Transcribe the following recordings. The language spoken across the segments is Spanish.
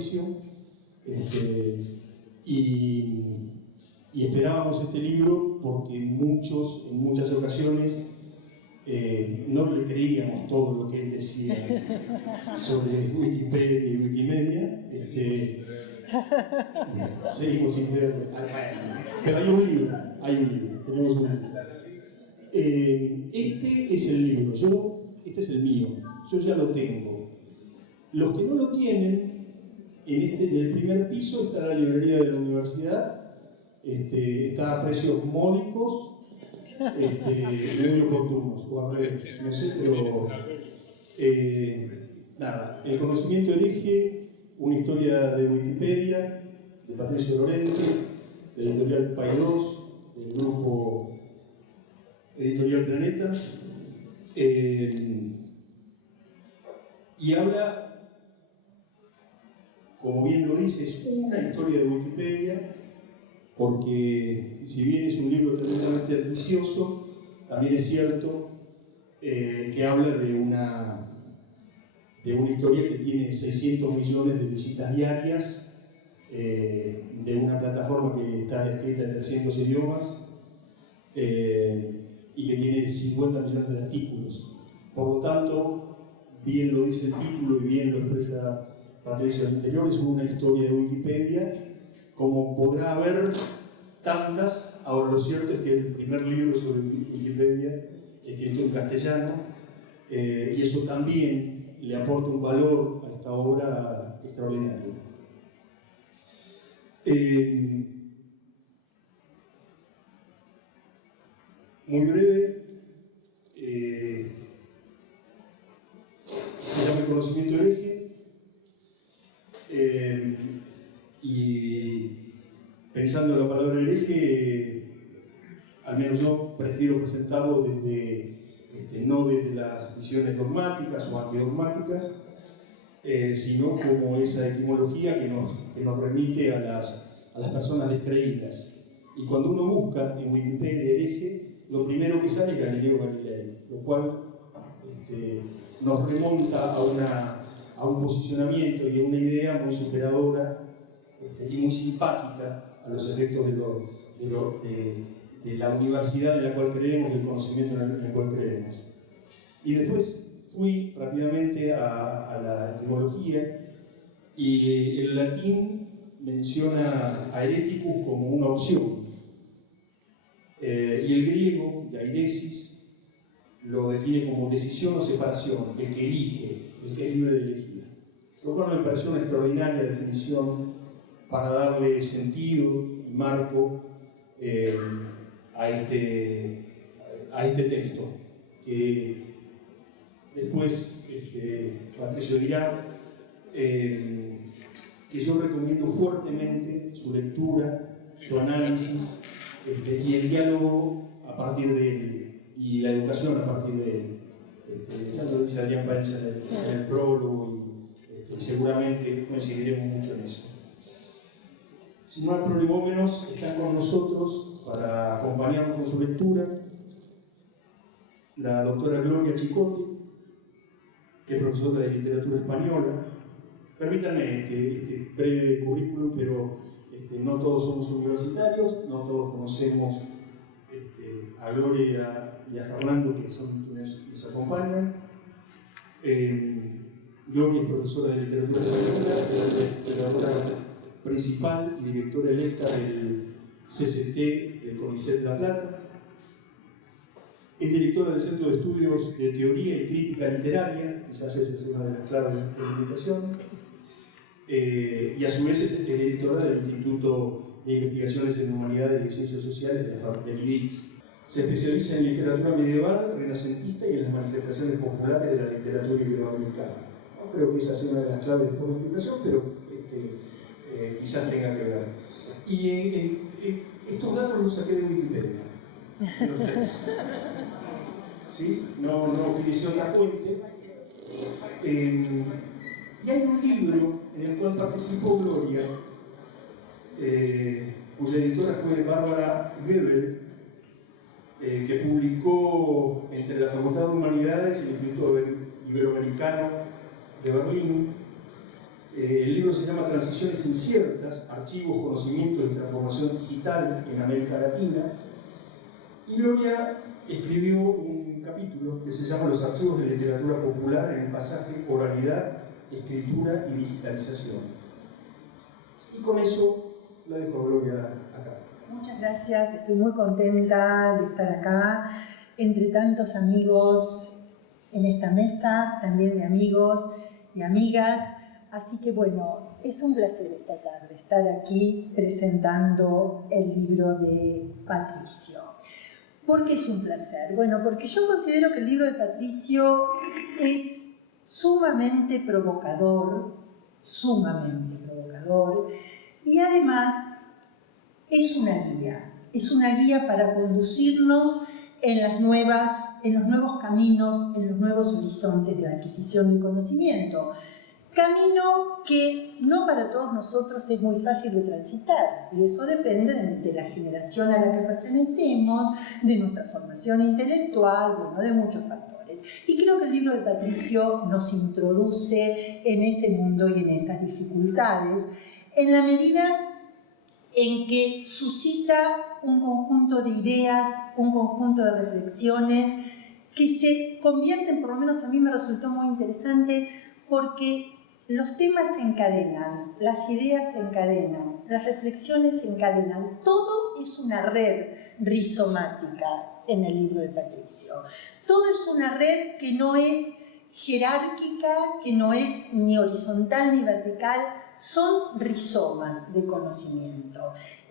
Fabricio, y esperábamos este libro porque en muchas ocasiones no le creíamos todo lo que él decía sobre Wikipedia y Wikimedia. Seguimos sin ver. Pero hay un libro, tenemos un libro. Este es el libro, este es el mío, yo ya lo tengo. Los que no lo tienen, en el primer piso está la librería de la universidad, está a precios módicos, muy oportunos, o al revés, no sé, pero nada, El conocimiento hereje, una historia de Wikipedia, de Patricio Lorente, de la editorial Paidós, del grupo Editorial Planeta, y habla, como bien lo dice, es una historia de Wikipedia, porque si bien es un libro tremendamente ambicioso, también es cierto que habla de una historia que tiene 600 millones de visitas diarias, de una plataforma que está escrita en 300 idiomas, y que tiene 50 millones de artículos. Por lo tanto, bien lo dice el título y bien lo expresa Patricio al interior, es una historia de Wikipedia, como podrá haber tantas. Ahora, lo cierto es que el primer libro sobre Wikipedia, escrito en castellano, y eso también le aporta un valor a esta obra extraordinaria. Muy breve, se llama El conocimiento hereje, y pensando en la palabra hereje, al menos yo prefiero presentarlo desde, no desde las visiones dogmáticas o antidogmáticas, sino como esa etimología que nos remite a las personas descreídas. Y cuando uno busca en Wikipedia hereje, lo primero que sale es Galileo Galilei, lo cual nos remonta a un posicionamiento y a una idea muy superadora y muy simpática a los efectos de la universidad en la cual creemos, del conocimiento en el cual creemos. Y después fui rápidamente a la etimología, y el latín menciona a hereticus como una opción. Y el griego, de airesis, lo define como decisión o separación, el que elige, el que es libre de elegir. Lo cual me pareció una extraordinaria definición para darle sentido y marco a este texto, que después Patricio dirá, que yo recomiendo fuertemente su lectura, su análisis, y el diálogo a partir de él, y la educación a partir de él. Ya lo dice Adrián Páez en el prólogo, y seguramente coincidiremos mucho en eso. Si no hay prolegómenos, están con nosotros para acompañarnos con su lectura la doctora Gloria Chicote, que es profesora de literatura española. Permítanme este breve currículum, pero no todos somos universitarios, no todos conocemos a Gloria y a Fernando, que son quienes nos acompañan. Gloria es profesora de literatura española, es historiadora principal y directora electa del CCT del CONICET de La Plata. Es directora del Centro de Estudios de Teoría y Crítica Literaria, quizás esa es una de las claves de la invitación, y a su vez es directora del Instituto de Investigaciones en Humanidades y Ciencias Sociales del IDIX. Se especializa en literatura medieval, renacentista y en las manifestaciones populares de la literatura iberoamericana. No creo que esa sea una de las claves de la invitación, pero quizás tenga que ver. Y estos datos los saqué de Wikipedia. ¿Sí? No utilicé otra fuente. Y hay un libro en el cual participó Gloria, cuya editora fue Bárbara Goebel, que publicó entre la Facultad de Humanidades y el Instituto Iberoamericano de Berlín, El libro se llama Transiciones inciertas, archivos, conocimientos y transformación digital en América Latina. Y Gloria escribió un capítulo que se llama Los archivos de literatura popular en el pasaje oralidad, escritura y digitalización. Y con eso la dejo a Gloria acá. Muchas gracias, estoy muy contenta de estar acá entre tantos amigos en esta mesa, también de amigos y amigas. Así que bueno, es un placer esta tarde estar aquí presentando el libro de Patricio. ¿Por qué es un placer? Bueno, porque yo considero que el libro de Patricio es sumamente provocador, y además es una guía para conducirnos en los nuevos caminos, en los nuevos horizontes de la adquisición de conocimiento. Camino que no para todos nosotros es muy fácil de transitar, y eso depende de la generación a la que pertenecemos, de nuestra formación intelectual, bueno, de muchos factores. Y creo que el libro de Patricio nos introduce en ese mundo y en esas dificultades, en la medida en que suscita un conjunto de ideas, un conjunto de reflexiones que se convierten, por lo menos a mí me resultó muy interesante, porque los temas se encadenan, las ideas se encadenan, las reflexiones se encadenan. Todo es una red rizomática en el libro de Patricio. Todo es una red que no es jerárquica, que no es ni horizontal ni vertical, son rizomas de conocimiento.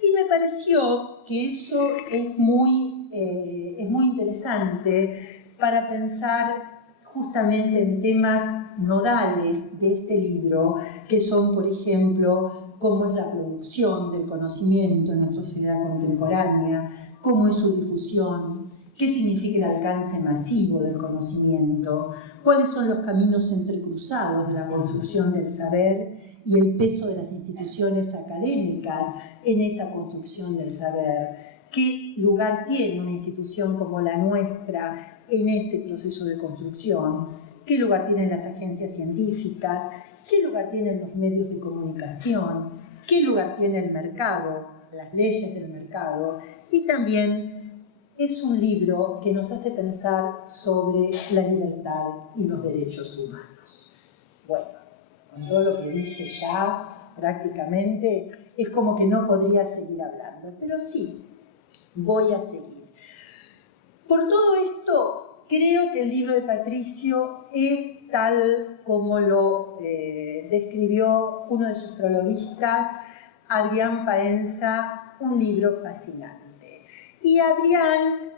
Y me pareció que eso es muy interesante para pensar justamente en temas nodales de este libro, que son, por ejemplo, cómo es la producción del conocimiento en nuestra sociedad contemporánea, cómo es su difusión, qué significa el alcance masivo del conocimiento, cuáles son los caminos entrecruzados de la construcción del saber y el peso de las instituciones académicas en esa construcción del saber. ¿Qué lugar tiene una institución como la nuestra en ese proceso de construcción? ¿Qué lugar tienen las agencias científicas? ¿Qué lugar tienen los medios de comunicación? ¿Qué lugar tiene el mercado, las leyes del mercado? Y también es un libro que nos hace pensar sobre la libertad y los derechos humanos. Bueno, con todo lo que dije ya prácticamente, es como que no podría seguir hablando, pero sí, voy a seguir. Por todo esto, creo que el libro de Patricio es tal como lo describió uno de sus prologuistas, Adrián Paenza, un libro fascinante. Y Adrián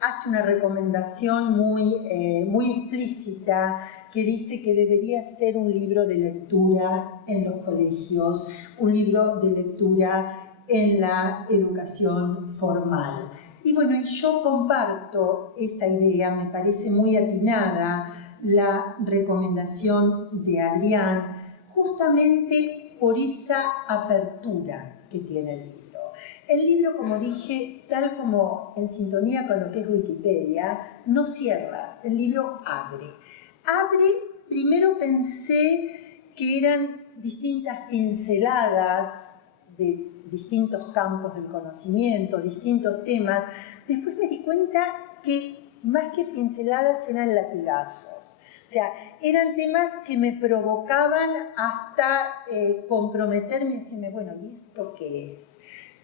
hace una recomendación muy explícita que dice que debería ser un libro de lectura en los colegios, un libro de lectura en la educación formal. Y bueno, y yo comparto esa idea, me parece muy atinada la recomendación de Adrián, justamente por esa apertura que tiene el libro. El libro, como dije, tal como en sintonía con lo que es Wikipedia, no cierra, el libro abre. Primero pensé que eran distintas pinceladas de distintos campos del conocimiento, distintos temas. Después me di cuenta que más que pinceladas eran latigazos. O sea, eran temas que me provocaban hasta comprometerme y decirme, bueno, ¿y esto qué es?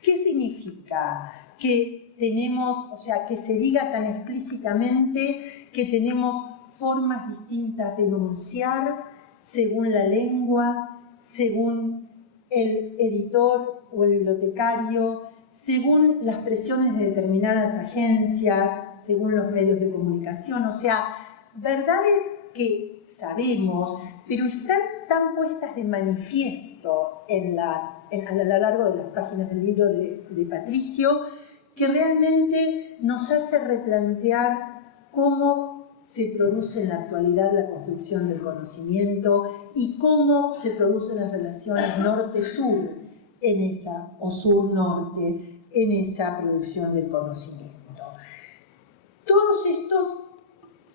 ¿Qué significa que tenemos, o sea, que se diga tan explícitamente que tenemos formas distintas de enunciar según la lengua, según el editor o el bibliotecario, según las presiones de determinadas agencias, según los medios de comunicación? O sea, verdades que sabemos, pero están tan puestas de manifiesto a lo largo de las páginas del libro de Patricio, que realmente nos hace replantear cómo se produce en la actualidad la construcción del conocimiento y cómo se producen las relaciones norte-sur o sur-norte en esa producción del conocimiento. Todos estos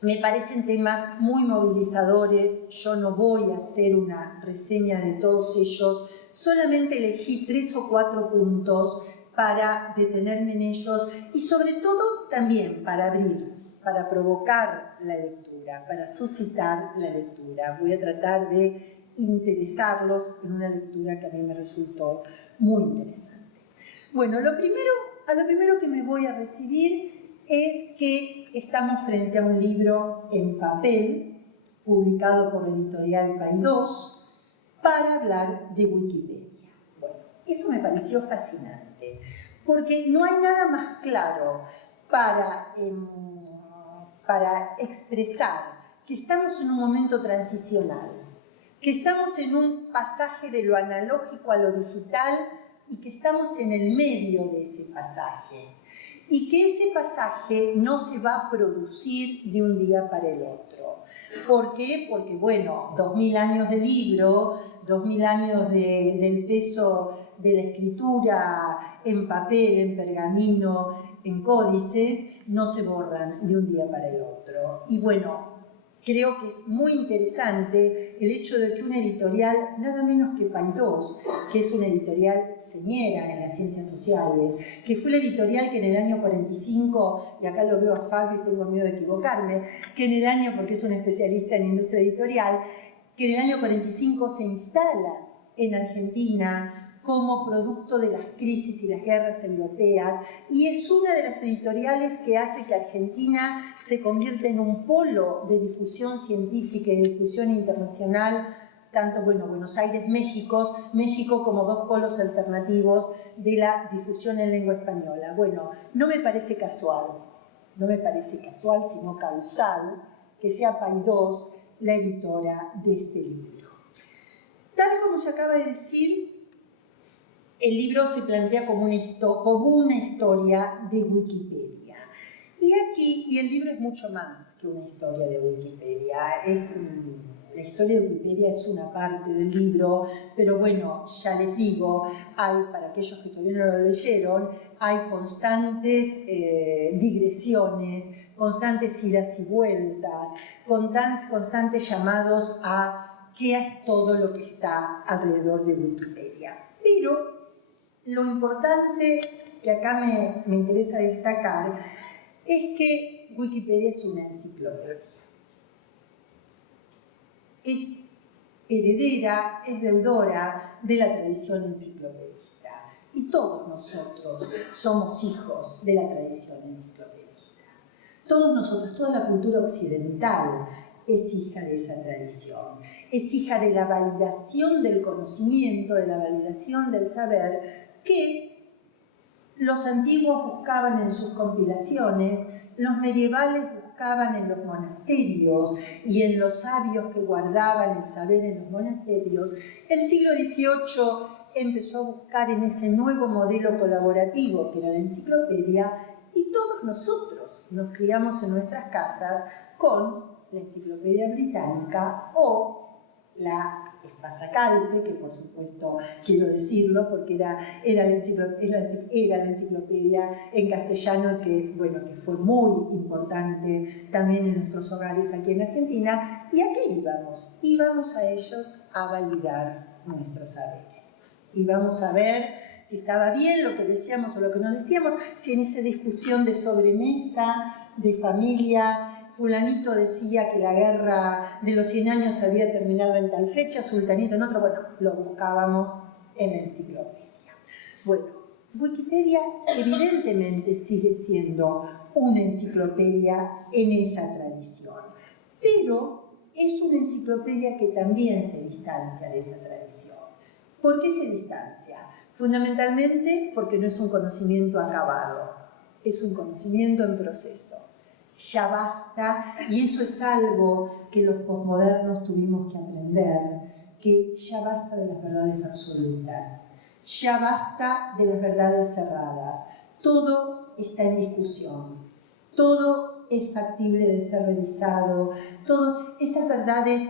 Me parecen temas muy movilizadores. Yo no voy a hacer una reseña de todos ellos, solamente elegí 3 o 4 puntos para detenerme en ellos y sobre todo también para abrir, para provocar la lectura, para suscitar la lectura. Voy a tratar de interesarlos en una lectura que a mí me resultó muy interesante. Bueno, a lo primero que me voy a recibir es que estamos frente a un libro en papel, publicado por la editorial Paidós, para hablar de Wikipedia. Bueno, eso me pareció fascinante, porque no hay nada más claro para expresar que estamos en un momento transicional, que estamos en un pasaje de lo analógico a lo digital y que estamos en el medio de ese pasaje. Y que ese pasaje no se va a producir de un día para el otro. ¿Por qué? Porque, bueno, 2000 años de libro, 2000 años del peso de la escritura en papel, en pergamino, en códices, no se borran de un día para el otro. Y bueno, creo que es muy interesante el hecho de que una editorial, nada menos que Paidós, que es una editorial señera en las ciencias sociales, que fue la editorial que en el año 45, y acá lo veo a Fabio y tengo miedo de equivocarme, que en el año, porque es un especialista en industria editorial, que en el año 45 se instala en Argentina como producto de las crisis y las guerras europeas, y es una de las editoriales que hace que Argentina se convierta en un polo de difusión científica y de difusión internacional, tanto, bueno, Buenos Aires, México como 2 polos alternativos de la difusión en lengua española. Bueno, no me parece casual, sino causal, que sea Paidós la editora de este libro. Tal como se acaba de decir, el libro se plantea como una historia de Wikipedia. Y el libro es mucho más que una historia de Wikipedia. La historia de Wikipedia es una parte del libro, pero bueno, ya les digo, para aquellos que todavía no lo leyeron, hay constantes digresiones, constantes idas y vueltas, constantes llamados a qué es todo lo que está alrededor de Wikipedia. Pero lo importante que acá me interesa destacar es que Wikipedia es una enciclopedia. Es heredera, es deudora de la tradición enciclopedista. Y todos nosotros somos hijos de la tradición enciclopedista. Todos nosotros, toda la cultura occidental es hija de esa tradición. Es hija de la validación del conocimiento, de la validación del saber, que los antiguos buscaban en sus compilaciones, los medievales buscaban en los monasterios y en los sabios que guardaban el saber en los monasterios. El siglo XVIII empezó a buscar en ese nuevo modelo colaborativo que era la enciclopedia, y todos nosotros nos criamos en nuestras casas con la Enciclopedia Británica o la Espasa-Calpe, que por supuesto quiero decirlo porque era la enciclopedia en castellano que fue muy importante también en nuestros hogares aquí en Argentina. ¿Y a qué íbamos? Íbamos a ellos a validar nuestros saberes. Íbamos a ver si estaba bien lo que decíamos o lo que no decíamos, si en esa discusión de sobremesa, de familia, fulanito decía que la guerra de los 100 años había terminado en tal fecha, sultanito en otro, bueno, lo buscábamos en la enciclopedia. Bueno, Wikipedia evidentemente sigue siendo una enciclopedia en esa tradición, pero es una enciclopedia que también se distancia de esa tradición. ¿Por qué se distancia? Fundamentalmente porque no es un conocimiento acabado, es un conocimiento en proceso. Ya basta, y eso es algo que los posmodernos tuvimos que aprender, que ya basta de las verdades absolutas, ya basta de las verdades cerradas. Todo está en discusión, todo es factible de ser realizado, todas esas verdades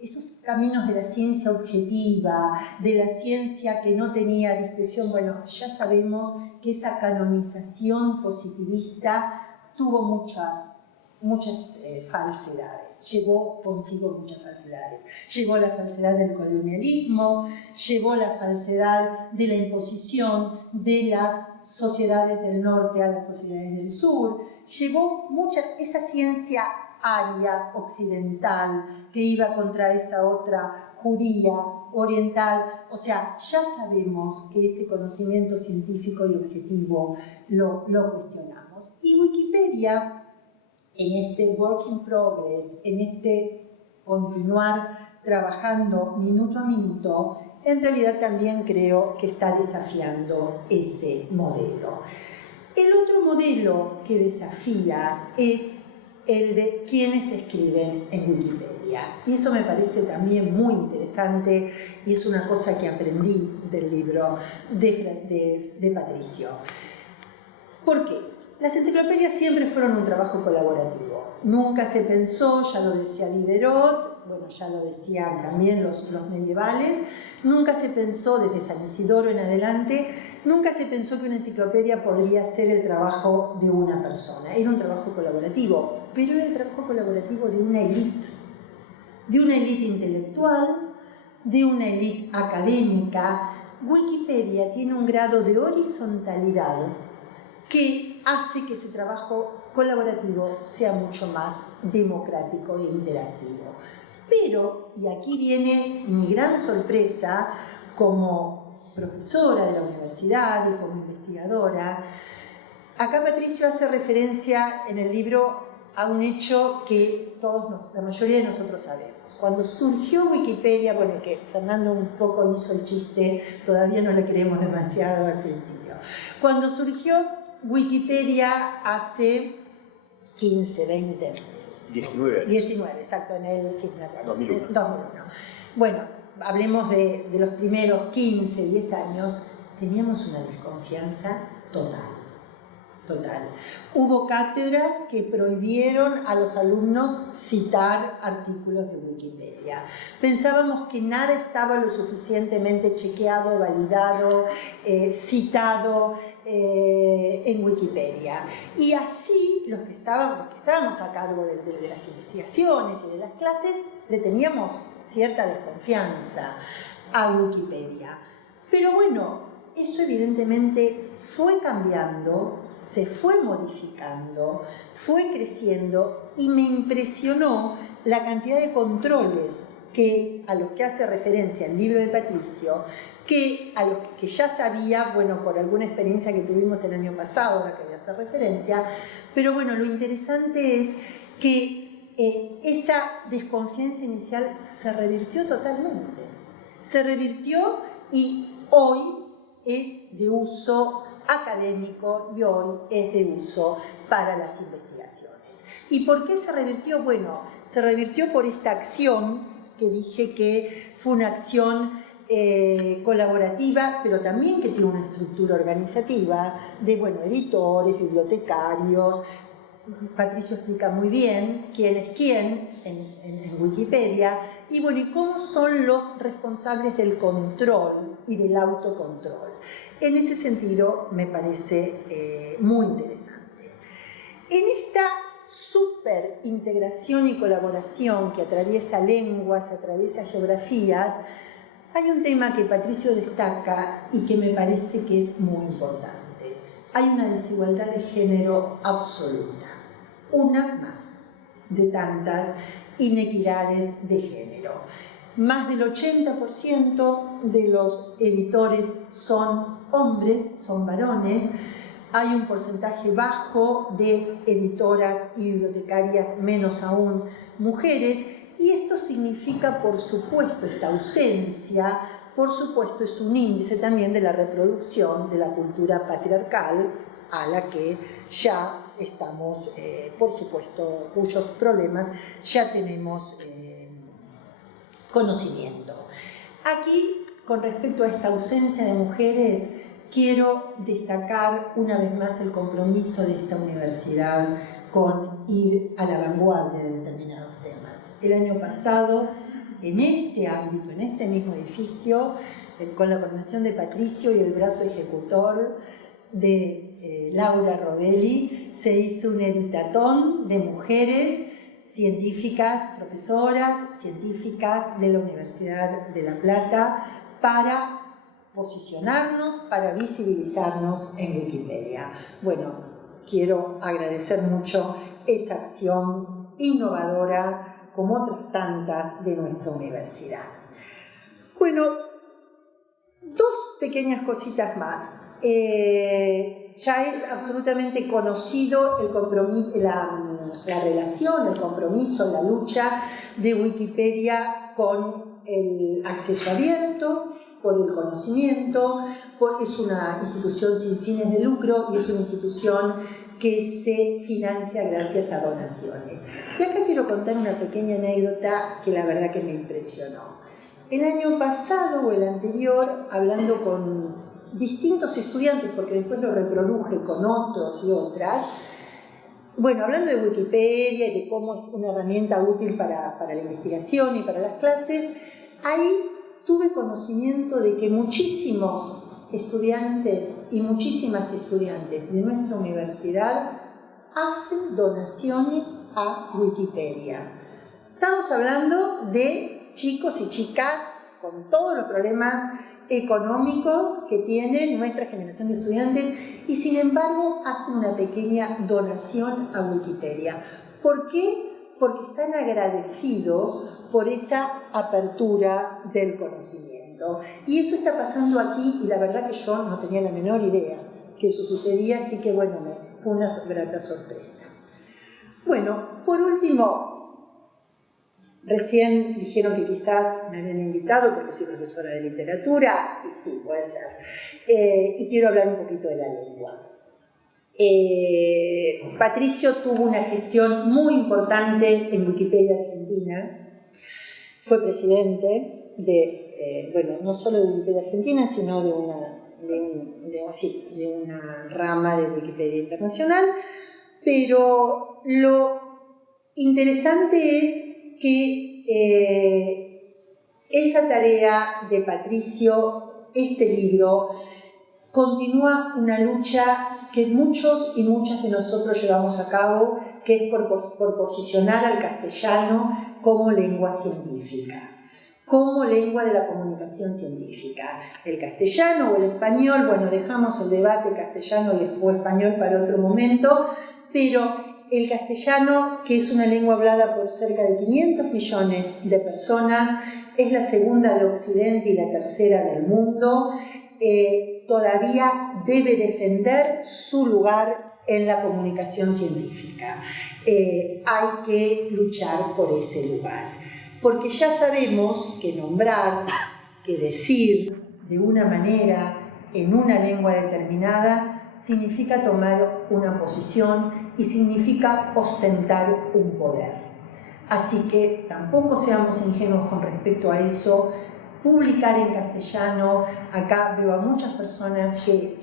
esos caminos de la ciencia objetiva, de la ciencia que no tenía discusión, bueno, ya sabemos que esa canonización positivista tuvo muchas muchas falsedades, llevó consigo muchas falsedades. Llevó la falsedad del colonialismo, llevó la falsedad de la imposición de las sociedades del norte a las sociedades del sur, llevó esa ciencia aria, occidental, que iba contra esa otra judía, oriental. O sea, ya sabemos que ese conocimiento científico y objetivo lo cuestionamos. Y Wikipedia, en este work in progress, en este continuar trabajando minuto a minuto, en realidad también creo que está desafiando ese modelo. El otro modelo que desafía es el de quienes escriben en Wikipedia. Y eso me parece también muy interesante y es una cosa que aprendí del libro de Patricio. ¿Por qué? Las enciclopedias siempre fueron un trabajo colaborativo. Nunca se pensó, ya lo decía Diderot, bueno, ya lo decían también los medievales, nunca se pensó desde San Isidoro en adelante, nunca se pensó que una enciclopedia podría ser el trabajo de una persona. Era un trabajo colaborativo, pero era el trabajo colaborativo de una élite intelectual, de una élite académica. Wikipedia tiene un grado de horizontalidad que hace que ese trabajo colaborativo sea mucho más democrático e interactivo. Pero, y aquí viene mi gran sorpresa como profesora de la universidad y como investigadora, acá Patricio hace referencia en el libro a un hecho que la mayoría de nosotros sabemos. Cuando surgió Wikipedia, bueno, que Fernando un poco hizo el chiste, todavía no le creemos demasiado al principio. Cuando surgió Wikipedia hace 15, 20... 19, exacto, en el 2001. Bueno, hablemos de los primeros 15, 10 años, teníamos una desconfianza total. Hubo cátedras que prohibieron a los alumnos citar artículos de Wikipedia. Pensábamos que nada estaba lo suficientemente chequeado, validado, citado en Wikipedia. Y así los que estábamos a cargo de las investigaciones y de las clases, le teníamos cierta desconfianza a Wikipedia. Pero bueno, eso evidentemente fue cambiando, se fue modificando, fue creciendo y me impresionó la cantidad de controles a los que hace referencia el libro de Patricio, a los que ya sabía, bueno, por alguna experiencia que tuvimos el año pasado, a la que voy a hacer referencia, pero bueno, lo interesante es que esa desconfianza inicial se revirtió totalmente. Se revirtió y hoy es de uso académico y hoy es de uso para las investigaciones. ¿Y por qué se revirtió? Bueno, se revirtió por esta acción que dije que fue una acción colaborativa, pero también que tiene una estructura organizativa de, bueno, editores, bibliotecarios. Patricio explica muy bien quién es quién en Wikipedia y bueno, y cómo son los responsables del control y del autocontrol. En ese sentido me parece muy interesante. En esta súper integración y colaboración que atraviesa lenguas, atraviesa geografías, hay un tema que Patricio destaca y que me parece que es muy importante. Hay una desigualdad de género absoluta. Una más de tantas inequidades de género. Más del 80% de los editores son hombres, son varones. Hay un porcentaje bajo de editoras y bibliotecarias, menos aún mujeres. Y esto significa, por supuesto, esta ausencia, por supuesto, es un índice también de la reproducción de la cultura patriarcal a la que ya estamos, por supuesto, cuyos problemas ya tenemos conocimiento. Aquí, con respecto a esta ausencia de mujeres, quiero destacar una vez más el compromiso de esta universidad con ir a la vanguardia de determinados temas. El año pasado, en este ámbito, en este mismo edificio, con la coordinación de Patricio y el brazo ejecutor, de Laura Robelli se hizo un editatón de mujeres científicas, profesoras, científicas de la Universidad de La Plata para posicionarnos, para visibilizarnos en Wikipedia. Bueno, quiero agradecer mucho esa acción innovadora como otras tantas de nuestra universidad. Bueno, dos pequeñas cositas más. Ya es absolutamente conocido el compromiso, la relación, el compromiso, la lucha de Wikipedia con el acceso abierto, por el conocimiento, es una institución sin fines de lucro y es una institución que se financia gracias a donaciones. Y acá quiero contar una pequeña anécdota que la verdad que me impresionó. El año pasado o el anterior, hablando con distintos estudiantes, porque después lo reproduje con otros y otras, bueno, hablando de Wikipedia y de cómo es una herramienta útil para la investigación y para las clases, ahí tuve conocimiento de que muchísimos estudiantes y muchísimas estudiantes de nuestra universidad hacen donaciones a Wikipedia. Estamos hablando de chicos y chicas con todos los problemas económicos que tiene nuestra generación de estudiantes y sin embargo hacen una pequeña donación a Wikipedia. ¿Por qué? Porque están agradecidos por esa apertura del conocimiento. Y eso está pasando aquí y la verdad que yo no tenía la menor idea que eso sucedía, así que bueno, fue una grata sorpresa. Bueno, por último, recién dijeron que quizás me habían invitado porque soy profesora de literatura, y sí, puede ser. Y quiero hablar un poquito de la lengua. Patricio tuvo una gestión muy importante en Wikipedia Argentina. Fue presidente de, bueno, no solo de Wikipedia Argentina, sino de una rama de Wikipedia Internacional. Pero lo interesante es que esa tarea de Patricio, este libro, continúa una lucha que muchos y muchas de nosotros llevamos a cabo, que es por posicionar al castellano como lengua científica, como lengua de la comunicación científica. El castellano o el español, bueno, dejamos el debate castellano o español para otro momento, pero el castellano, que es una lengua hablada por cerca de 500 millones de personas, es la segunda de Occidente y la tercera del mundo, todavía debe defender su lugar en la comunicación científica. Hay que luchar por ese lugar, porque ya sabemos que nombrar, que decir de una manera en una lengua determinada significa tomar una posición y significa ostentar un poder. Así que tampoco seamos ingenuos con respecto a eso. Publicar en castellano, acá veo a muchas personas que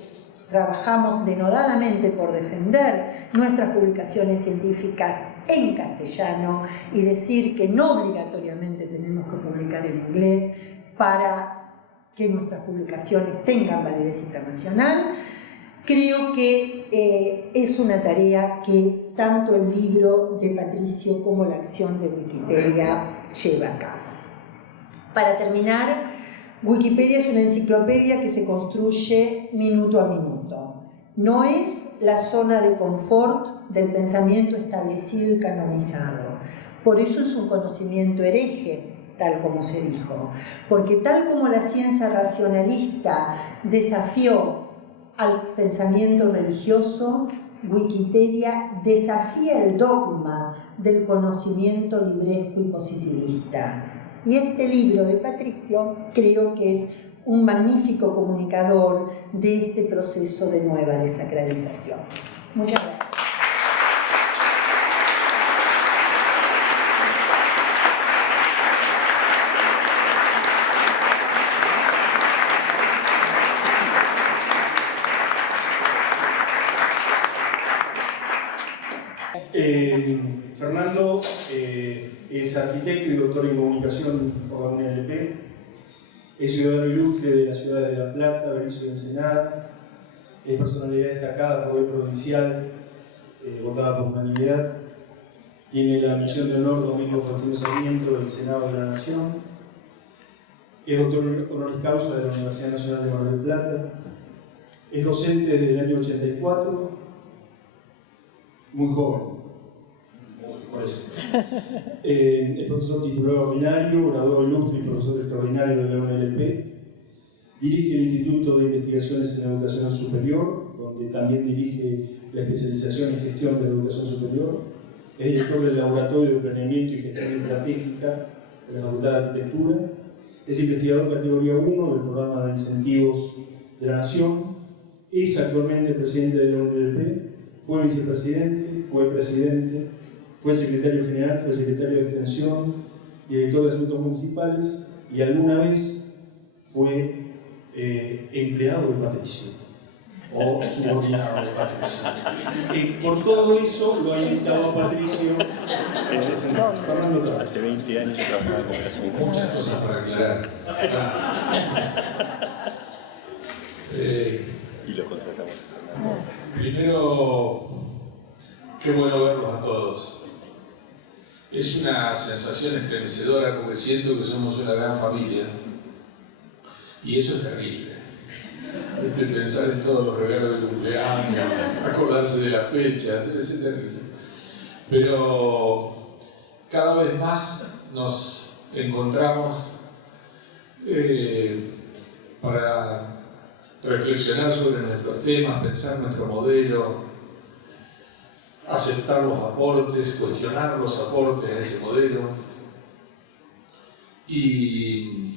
trabajamos denodadamente por defender nuestras publicaciones científicas en castellano y decir que no obligatoriamente tenemos que publicar en inglés para que nuestras publicaciones tengan validez internacional. Creo que es una tarea que tanto el libro de Patricio como la acción de Wikipedia lleva a cabo. Para terminar, Wikipedia es una enciclopedia que se construye minuto a minuto. No es la zona de confort del pensamiento establecido y canonizado. Por eso es un conocimiento hereje, tal como se dijo. Porque tal como la ciencia racionalista desafió al pensamiento religioso, Wikipedia desafía el dogma del conocimiento libresco y positivista. Y este libro de Patricio creo que es un magnífico comunicador de este proceso de nueva desacralización. Muchas gracias. Fernando es arquitecto y doctor en comunicación por la UNLP, es ciudadano ilustre de la ciudad de La Plata, Berisso y Ensenada, es personalidad destacada, poder provincial, votada por unanimidad. Tiene la misión de honor Domingo Faustino Sarmiento del Senado de la Nación. Es doctor honoris causa de la Universidad Nacional de Mar del Plata. Es docente desde el año 84. Muy joven. Por eso. Es profesor titular ordinario, graduado ilustre y profesor extraordinario de la UNLP. Dirige el Instituto de Investigaciones en Educación Superior, donde también dirige la especialización en gestión de la educación superior. Es director del Laboratorio de Planeamiento y Gestión Estratégica de la Facultad de Arquitectura. Es investigador categoría 1 del Programa de Incentivos de la Nación. Es actualmente presidente de la UNLP. Fue vicepresidente, fue presidente, fue secretario general, fue secretario de Extensión, director de Asuntos Municipales y alguna vez fue empleado de Patricio o subordinado de Patricio. Por todo eso lo ha invitado a Patricio. Fernando, hace 20 años yo trabajaba con Brasil. Muchas cosas para aclarar. Y lo contratamos a Fernando. Primero, qué bueno verlos a todos. Es una sensación estremecedora porque siento que somos una gran familia. Y eso es terrible. Pensar en todos los regalos de cumpleaños, acordarse de la fecha, debe ser terrible. Pero cada vez más nos encontramos para reflexionar sobre nuestros temas, pensar nuestro modelo, aceptar los aportes, cuestionar los aportes a ese modelo y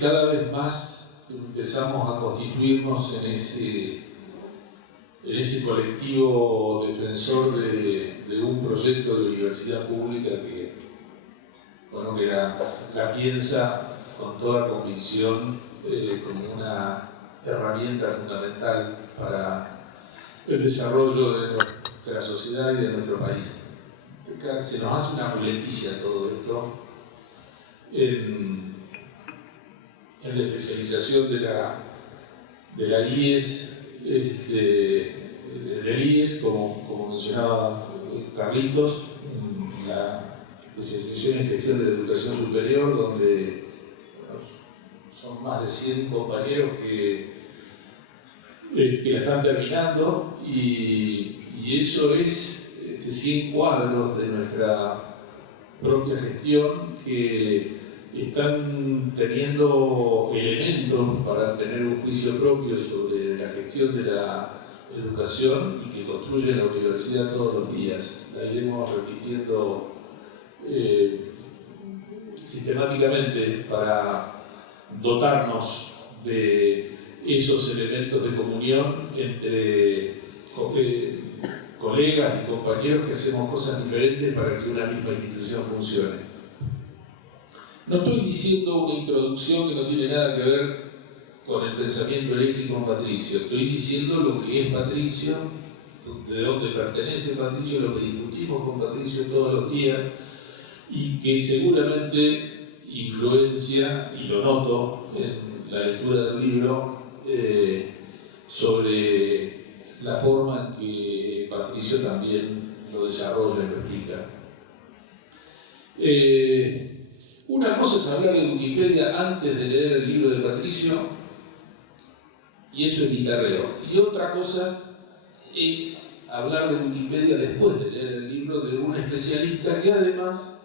cada vez más empezamos a constituirnos en ese colectivo defensor de un proyecto de universidad pública que la piensa con toda convicción como una herramienta fundamental para el desarrollo de nuestra sociedad y de nuestro país. Se nos hace una muletilla todo esto en la especialización de la IES, del IES, como mencionaba Carlitos, en la especialización en gestión de la educación superior, donde son más de 100 compañeros que la están terminando, y eso es 100 cuadros de nuestra propia gestión que están teniendo elementos para tener un juicio propio sobre la gestión de la educación y que construyen la universidad todos los días. La iremos repitiendo sistemáticamente para dotarnos de esos elementos de comunión entre colegas y compañeros que hacemos cosas diferentes para que una misma institución funcione. No estoy diciendo una introducción que no tiene nada que ver con el pensamiento herégico con Patricio. Estoy diciendo lo que es Patricio, de dónde pertenece Patricio, lo que discutimos con Patricio todos los días y que seguramente influencia, y lo noto en la lectura del libro, sobre la forma en que Patricio también lo desarrolla y lo explica. Una cosa es hablar de Wikipedia antes de leer el libro de Patricio, y eso es guitarreo. Y otra cosa es hablar de Wikipedia después de leer el libro de un especialista que además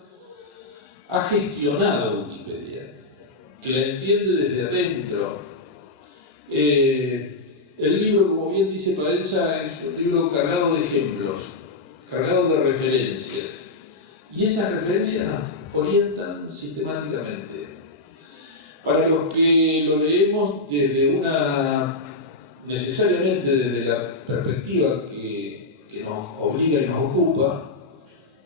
ha gestionado Wikipedia, que la entiende desde adentro. El libro, como bien dice Paenza, es un libro cargado de ejemplos, cargado de referencias. Y esas referencias nos orientan sistemáticamente. Para los que lo leemos necesariamente desde la perspectiva que nos obliga y nos ocupa,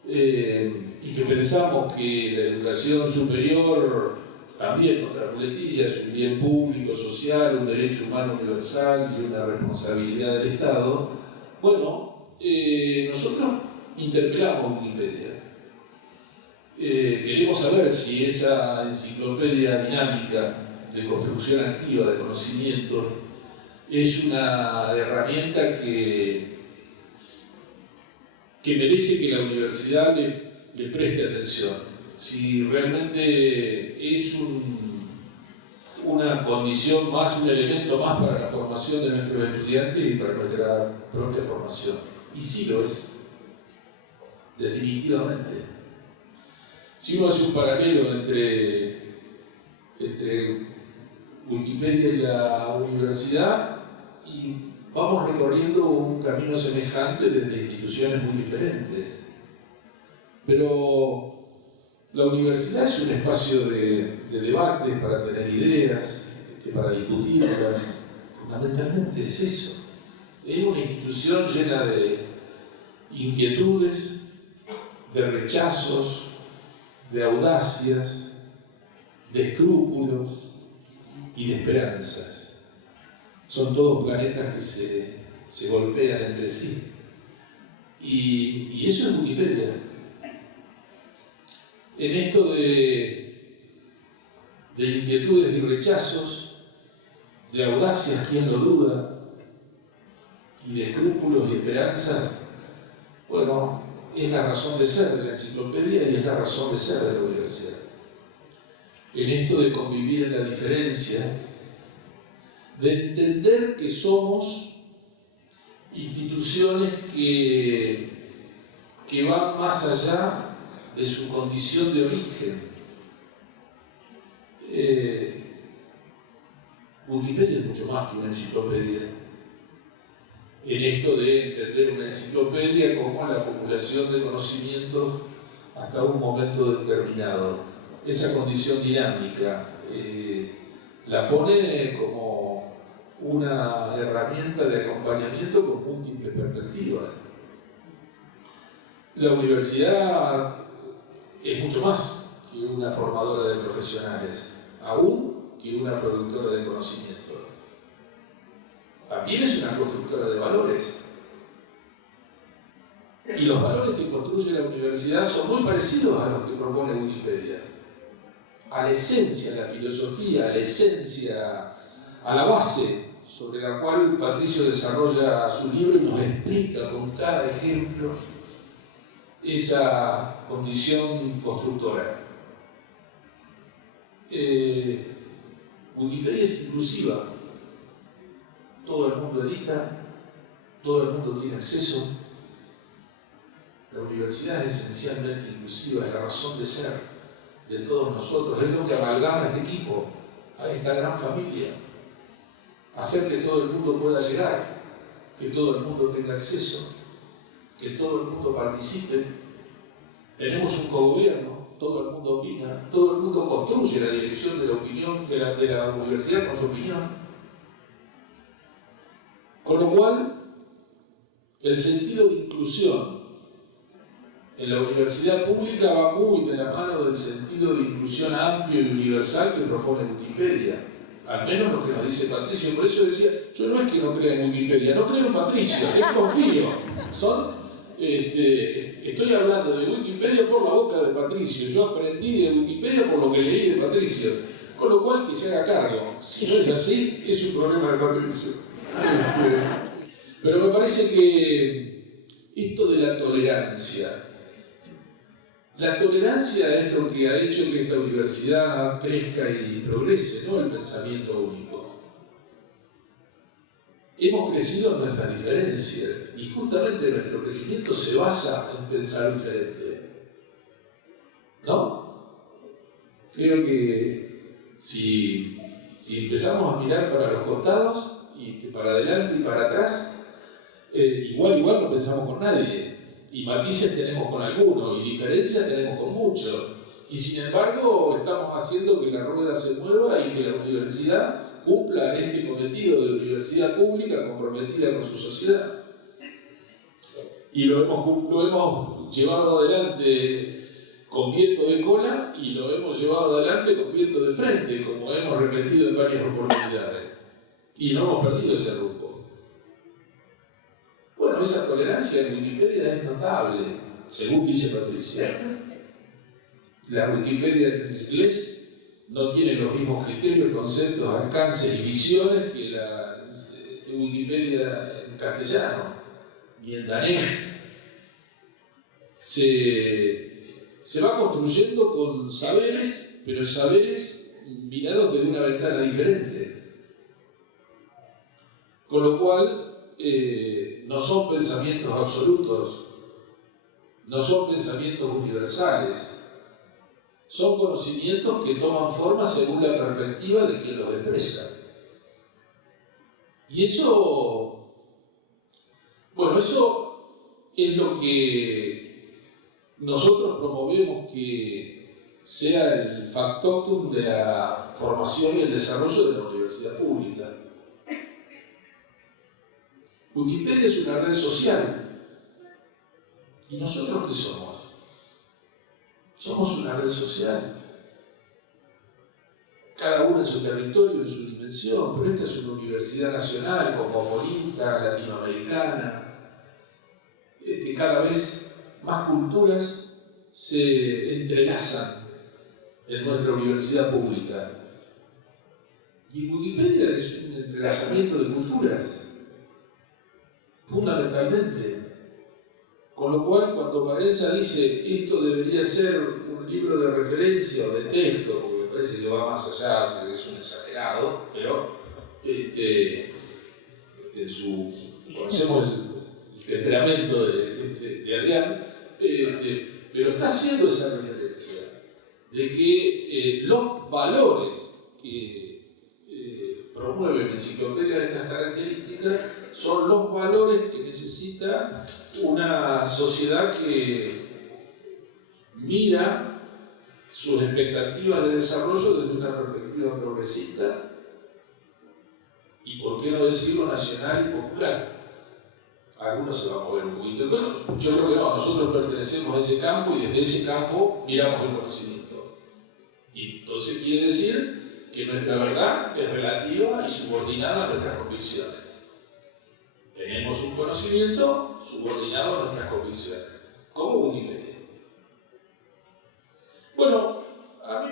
y que pensamos que la educación superior, también otra muletilla, es un bien público, social, un derecho humano universal y una responsabilidad del Estado, bueno, nosotros interpelamos Wikipedia. Queremos saber si esa enciclopedia dinámica de construcción activa de conocimiento es una herramienta que merece que la universidad le preste atención. Si realmente es una condición más, un elemento más para la formación de nuestros estudiantes y para nuestra propia formación. Y sí lo es, definitivamente. Si uno hace un paralelo entre Wikipedia y la universidad, y vamos recorriendo un camino semejante desde instituciones muy diferentes. Pero la universidad es un espacio de debate para tener ideas, para discutirlas. Fundamentalmente es eso. Es una institución llena de inquietudes, de rechazos, de audacias, de escrúpulos y de esperanzas. Son todos planetas que se golpean entre sí. Y eso es Wikipedia. En esto de inquietudes y rechazos, de audacias, ¿quién lo duda? Y de escrúpulos y esperanzas, bueno, es la razón de ser de la enciclopedia y es la razón de ser de la universidad. En esto de convivir en la diferencia, de entender que somos instituciones que van más allá de su condición de origen. Wikipedia es mucho más que una enciclopedia. En esto de entender una enciclopedia como la acumulación de conocimientos hasta un momento determinado. Esa condición dinámica la pone como una herramienta de acompañamiento con múltiples perspectivas. La universidad es mucho más que una formadora de profesionales, aún que una productora de conocimiento. También es una constructora de valores. Y los valores que construye la universidad son muy parecidos a los que propone Wikipedia. A la esencia, a la filosofía, a la esencia, a la base sobre la cual Patricio desarrolla su libro y nos explica con cada ejemplo esa condición constructora. Wikipedia es inclusiva. Todo el mundo edita, todo el mundo tiene acceso. La universidad es esencialmente inclusiva, es la razón de ser de todos nosotros, es lo que amalgama a este equipo, a esta gran familia. Hacer que todo el mundo pueda llegar, que todo el mundo tenga acceso, que todo el mundo participe. Tenemos un cogobierno, todo el mundo opina, todo el mundo construye la dirección de la opinión de la universidad con su opinión. Con lo cual, el sentido de inclusión en la universidad pública va muy de la mano del sentido de inclusión amplio y universal que propone Wikipedia. Al menos lo que nos dice Patricio. Por eso decía, yo no es que no crea en Wikipedia, no creo en Patricio, confío. Estoy hablando de Wikipedia por la boca de Patricio. Yo aprendí de Wikipedia por lo que leí de Patricio. Con lo cual, que se haga cargo. Si no es así, es un problema de Patricio. Pero me parece que esto de la tolerancia es lo que ha hecho que esta universidad crezca y progrese, no el pensamiento único. Hemos crecido en nuestras diferencias y justamente nuestro crecimiento se basa en pensar diferente. ¿No? Creo que si empezamos a mirar para los costados, y para adelante y para atrás, igual no pensamos con nadie, y matices tenemos con algunos, y diferencias tenemos con muchos, y sin embargo estamos haciendo que la rueda se mueva y que la universidad cumpla este cometido de universidad pública comprometida con su sociedad. Y lo hemos llevado adelante con viento de cola y lo hemos llevado adelante con viento de frente, como hemos repetido en varias oportunidades. Y no hemos perdido ese rumbo. Bueno, esa tolerancia en Wikipedia es notable, según dice Patricia. La Wikipedia en inglés no tiene los mismos criterios, conceptos, alcances y visiones que Wikipedia en castellano y en danés. Se va construyendo con saberes, pero saberes mirados desde una ventana diferente. Con lo cual, no son pensamientos absolutos, no son pensamientos universales, son conocimientos que toman forma según la perspectiva de quien los expresa. Y eso, bueno, eso es lo que nosotros promovemos que sea el factotum de la formación y el desarrollo de la universidad pública. Wikipedia es una red social. ¿Y nosotros qué somos? Somos una red social. Cada uno en su territorio, en su dimensión, pero esta es una universidad nacional, cosmopolita, latinoamericana. Cada vez más culturas se entrelazan en nuestra universidad pública. Y Wikipedia es un entrelazamiento de culturas, fundamentalmente. Con lo cual, cuando Paenza dice esto debería ser un libro de referencia o de texto, porque me parece que va más allá, es un exagerado, pero conocemos el temperamento de Adrián, pero está haciendo esa referencia de que los valores que promueve la enciclopedia de estas características son los valores que necesita una sociedad que mira sus expectativas de desarrollo desde una perspectiva progresista y, por qué no decirlo, nacional y popular. Algunos se van a mover un poquito de cosas. Yo creo que no, nosotros pertenecemos a ese campo y desde ese campo miramos el conocimiento. Y entonces quiere decir que nuestra verdad es relativa y subordinada a nuestras convicciones. Tenemos un conocimiento subordinado a nuestras convicciones, como Wikipedia. Bueno, a mí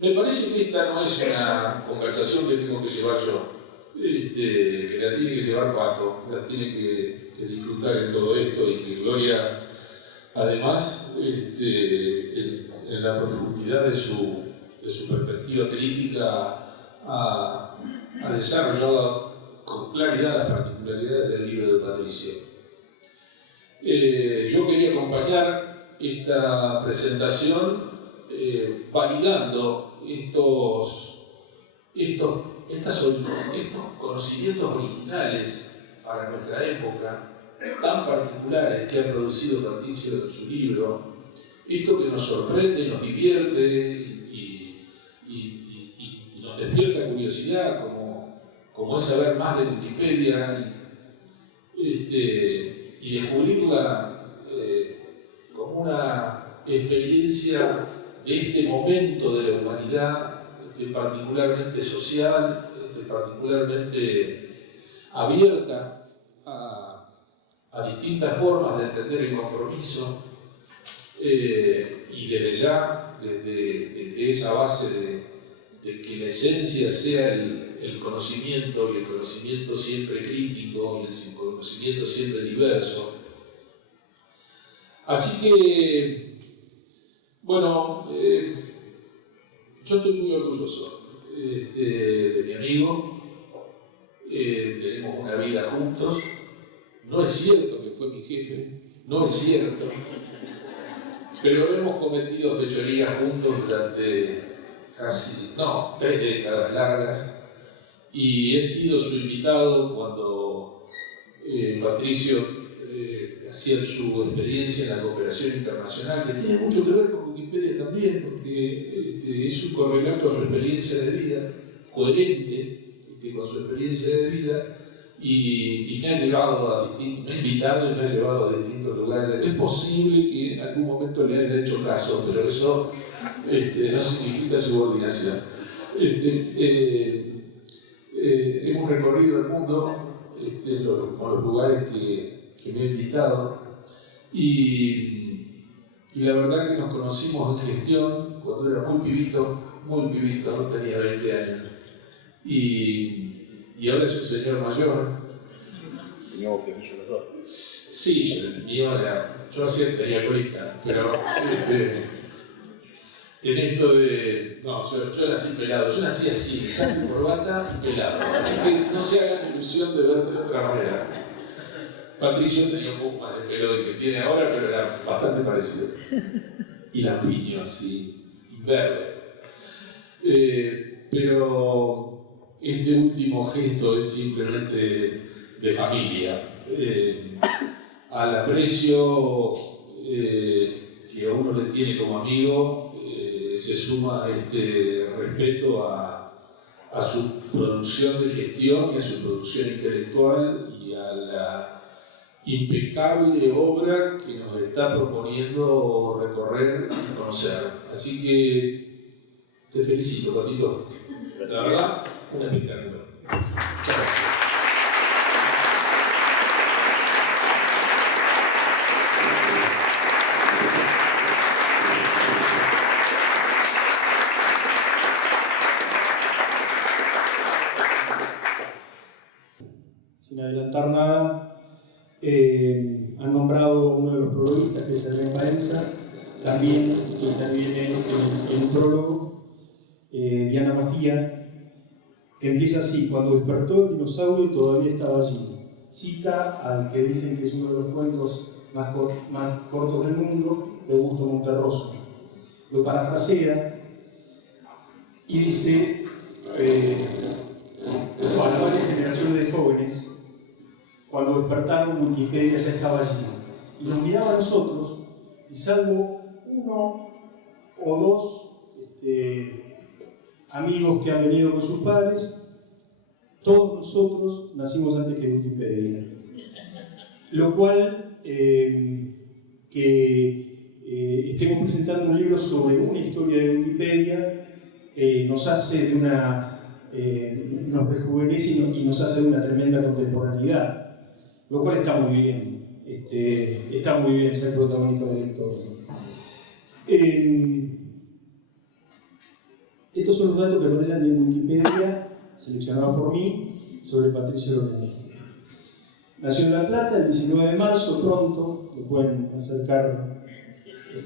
me parece que esta no es una conversación que tengo que llevar yo, que la tiene que llevar Pato, la tiene que disfrutar en todo esto y que Gloria, además, en la profundidad de su perspectiva crítica, ha desarrollado con claridad las particularidades del libro de Patricio. Yo quería acompañar esta presentación validando estos conocimientos originales para nuestra época, tan particulares que ha producido Patricio en su libro, esto que nos sorprende, nos divierte y nos despierta curiosidad, como es saber más de Wikipedia y descubrirla como una experiencia de este momento de la humanidad, particularmente social, particularmente abierta a distintas formas de entender el compromiso, y desde ya, desde esa base de que la esencia sea el conocimiento, y el conocimiento siempre crítico, y el conocimiento siempre diverso. Así que, bueno, yo estoy muy orgulloso de mi amigo. Tenemos una vida juntos. No es cierto que fue mi jefe, no es cierto, pero hemos cometido fechorías juntos durante casi, 3 décadas largas, y he sido su invitado cuando Patricio hacía su experiencia en la cooperación internacional, que tiene mucho que ver con Wikipedia también, porque es un correlato a su experiencia de vida, coherente con su experiencia de vida, y me ha llevado me ha invitado y me ha llevado a distintos lugares. Es posible que en algún momento le haya hecho caso, pero eso no significa subordinación. Hemos recorrido el mundo con los lugares que me ha invitado, y la verdad que nos conocimos en gestión cuando era muy pibito, no tenía 20 años. y ahora es un señor mayor. Teníamos pequeños los dos. Sí, el mío era, yo tenía colita, pero en esto de, no, yo nací pelado, yo nací así, saco corbata y pelado, así que no se hagan ilusión de verme de otra manera. Patricio tenía un poco más de pelo del que tiene ahora, pero era bastante parecido. Y lampiño así, y verde. Pero este último gesto es simplemente de familia. Al aprecio que a uno le tiene como amigo, se suma este respeto a su producción de gestión y a su producción intelectual y a la impecable obra que nos está proponiendo recorrer y conocer. Así que te felicito, Patito. La verdad, un espectáculo. Muchas gracias. Sin adelantar nada, han nombrado uno de los prologuistas, que es Hernán Baeza, también interviene en un prólogo, Diana Mafía, que empieza así: cuando despertó el dinosaurio todavía estaba allí. Cita al que dicen que es uno de los cuentos más cortos del mundo, de Augusto Monterroso. Lo parafrasea y dice, para varias generaciones de jóvenes, cuando despertaron, Wikipedia ya estaba allí. Y nos miraba a nosotros, y salvo uno o dos amigos que han venido con sus padres, todos nosotros nacimos antes que Wikipedia. Lo cual, estemos presentando un libro sobre una historia de Wikipedia, nos hace de nos rejuvenece y nos hace de una tremenda contemporaneidad. Lo cual está muy bien, está muy bien ser protagonista de la historia. Estos son los datos que aparecen en Wikipedia, seleccionados por mí, sobre Patricio Lorenzi. Nació en La Plata el 19 de marzo, pronto, le pueden acercar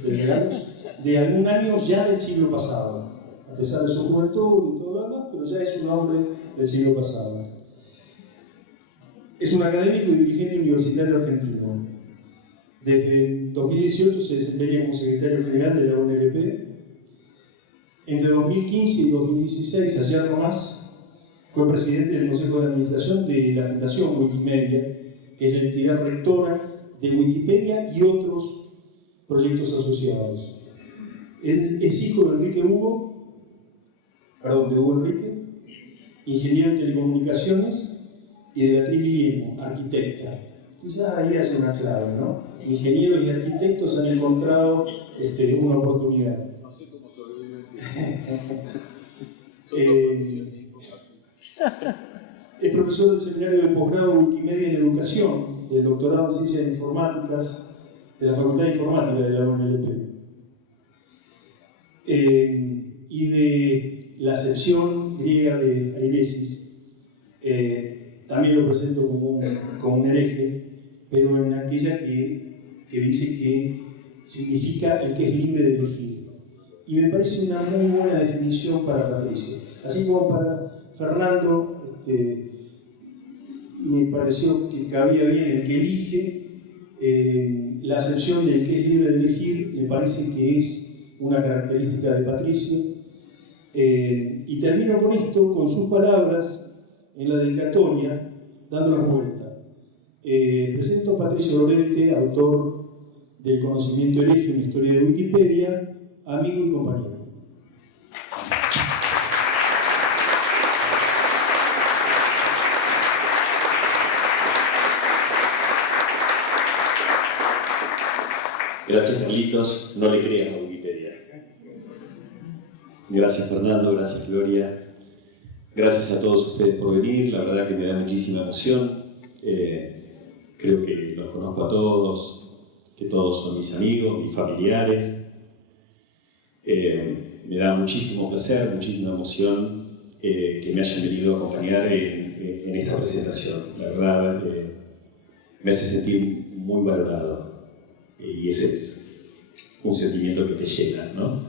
regalos, de algún año ya del siglo pasado, a pesar de su juventud y todo lo demás, pero ya es un hombre del siglo pasado. Es un académico y dirigente universitario argentino. Desde el 2018 se desempeña como secretario general de la UNLP. Entre 2015 y 2016, ayer nomás, fue presidente del Consejo de Administración de la Fundación Wikimedia, que es la entidad rectora de Wikipedia y otros proyectos asociados. Es hijo de Hugo Enrique, ingeniero en telecomunicaciones, y de Beatriz Guillermo, arquitecta. Quizás ahí hace una clave, ¿no? Ingenieros y arquitectos han encontrado una oportunidad. No sé cómo sobreviven. Es profesor del seminario de posgrado Wikimedia en Educación, del doctorado en Ciencias Informáticas de la Facultad de Informática de la UNLP. Y de la acepción griega de Airesis. También lo presento como un hereje, pero en aquella que dice que significa el que es libre de elegir. Y me parece una muy buena definición para Patricio. Así como para Fernando, me pareció que cabía bien el que elige, la acepción del que es libre de elegir me parece que es una característica de Patricio. Y termino con esto, con sus palabras, en la dedicatoria, dando la vuelta. Presento a Patricio Lorente, autor del Conocimiento Hereje, una historia de Wikipedia, amigo y compañero. Gracias, Carlitos. No le crean a Wikipedia. Gracias, Fernando. Gracias, Gloria. Gracias a todos ustedes por venir. La verdad que me da muchísima emoción. Creo que los conozco a todos, que todos son mis amigos, mis familiares. Me da muchísimo placer, muchísima emoción que me hayan venido a acompañar en esta presentación. La verdad, me hace sentir muy valorado. Y ese es un sentimiento que te llena, ¿no?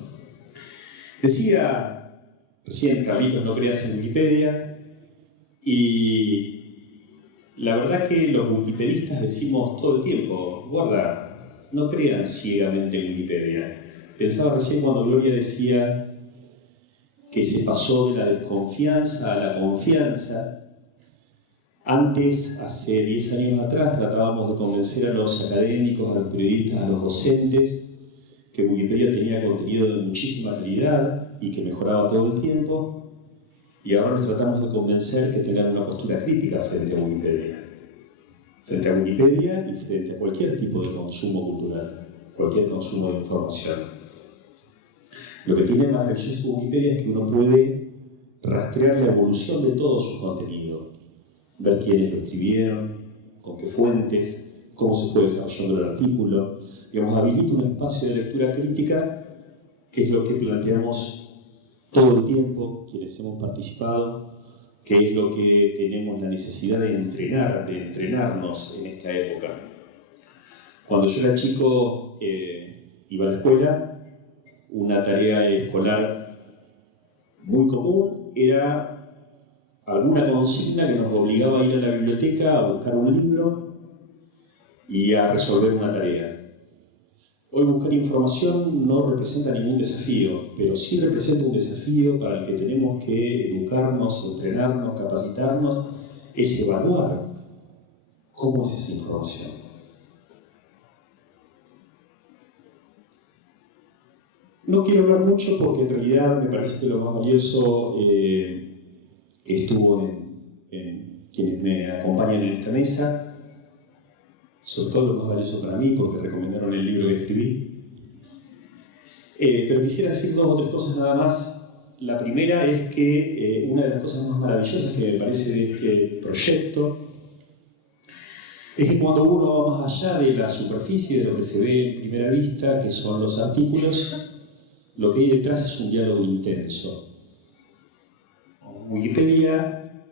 Decía recién Carlitos, no creas en Wikipedia, y la verdad que los wikipedistas decimos todo el tiempo, guarda, no crean ciegamente en Wikipedia. Pensaba recién cuando Gloria decía que se pasó de la desconfianza a la confianza. Antes, hace 10 años atrás, tratábamos de convencer a los académicos, a los periodistas, a los docentes que Wikipedia tenía contenido de muchísima calidad y que mejoraba todo el tiempo, y ahora nos tratamos de convencer que tengan una postura crítica frente a Wikipedia. Frente a Wikipedia y frente a cualquier tipo de consumo cultural, cualquier consumo de información. Lo que tiene maravilloso Wikipedia es que uno puede rastrear la evolución de todo su contenido, ver quiénes lo escribieron, con qué fuentes, cómo se fue desarrollando el artículo. Digamos, habilita un espacio de lectura crítica, que es lo que planteamos todo el tiempo, quienes hemos participado, que es lo que tenemos la necesidad de entrenar, de entrenarnos en esta época. Cuando yo era chico, iba a la escuela. Una tarea escolar muy común era alguna consigna que nos obligaba a ir a la biblioteca a buscar un libro y a resolver una tarea. Hoy buscar información no representa ningún desafío, pero sí representa un desafío para el que tenemos que educarnos, entrenarnos, capacitarnos, es evaluar cómo es esa información. No quiero hablar mucho porque en realidad me parece que lo más valioso estuvo en quienes me acompañan en esta mesa, sobre todo lo más valioso para mí porque recomendaron el libro que escribí. Pero quisiera decir 2 o 3 cosas nada más. La primera es que una de las cosas más maravillosas que me parece de este proyecto es que cuando uno va más allá de la superficie, de lo que se ve en primera vista, que son los artículos, lo que hay detrás es un diálogo intenso. Wikipedia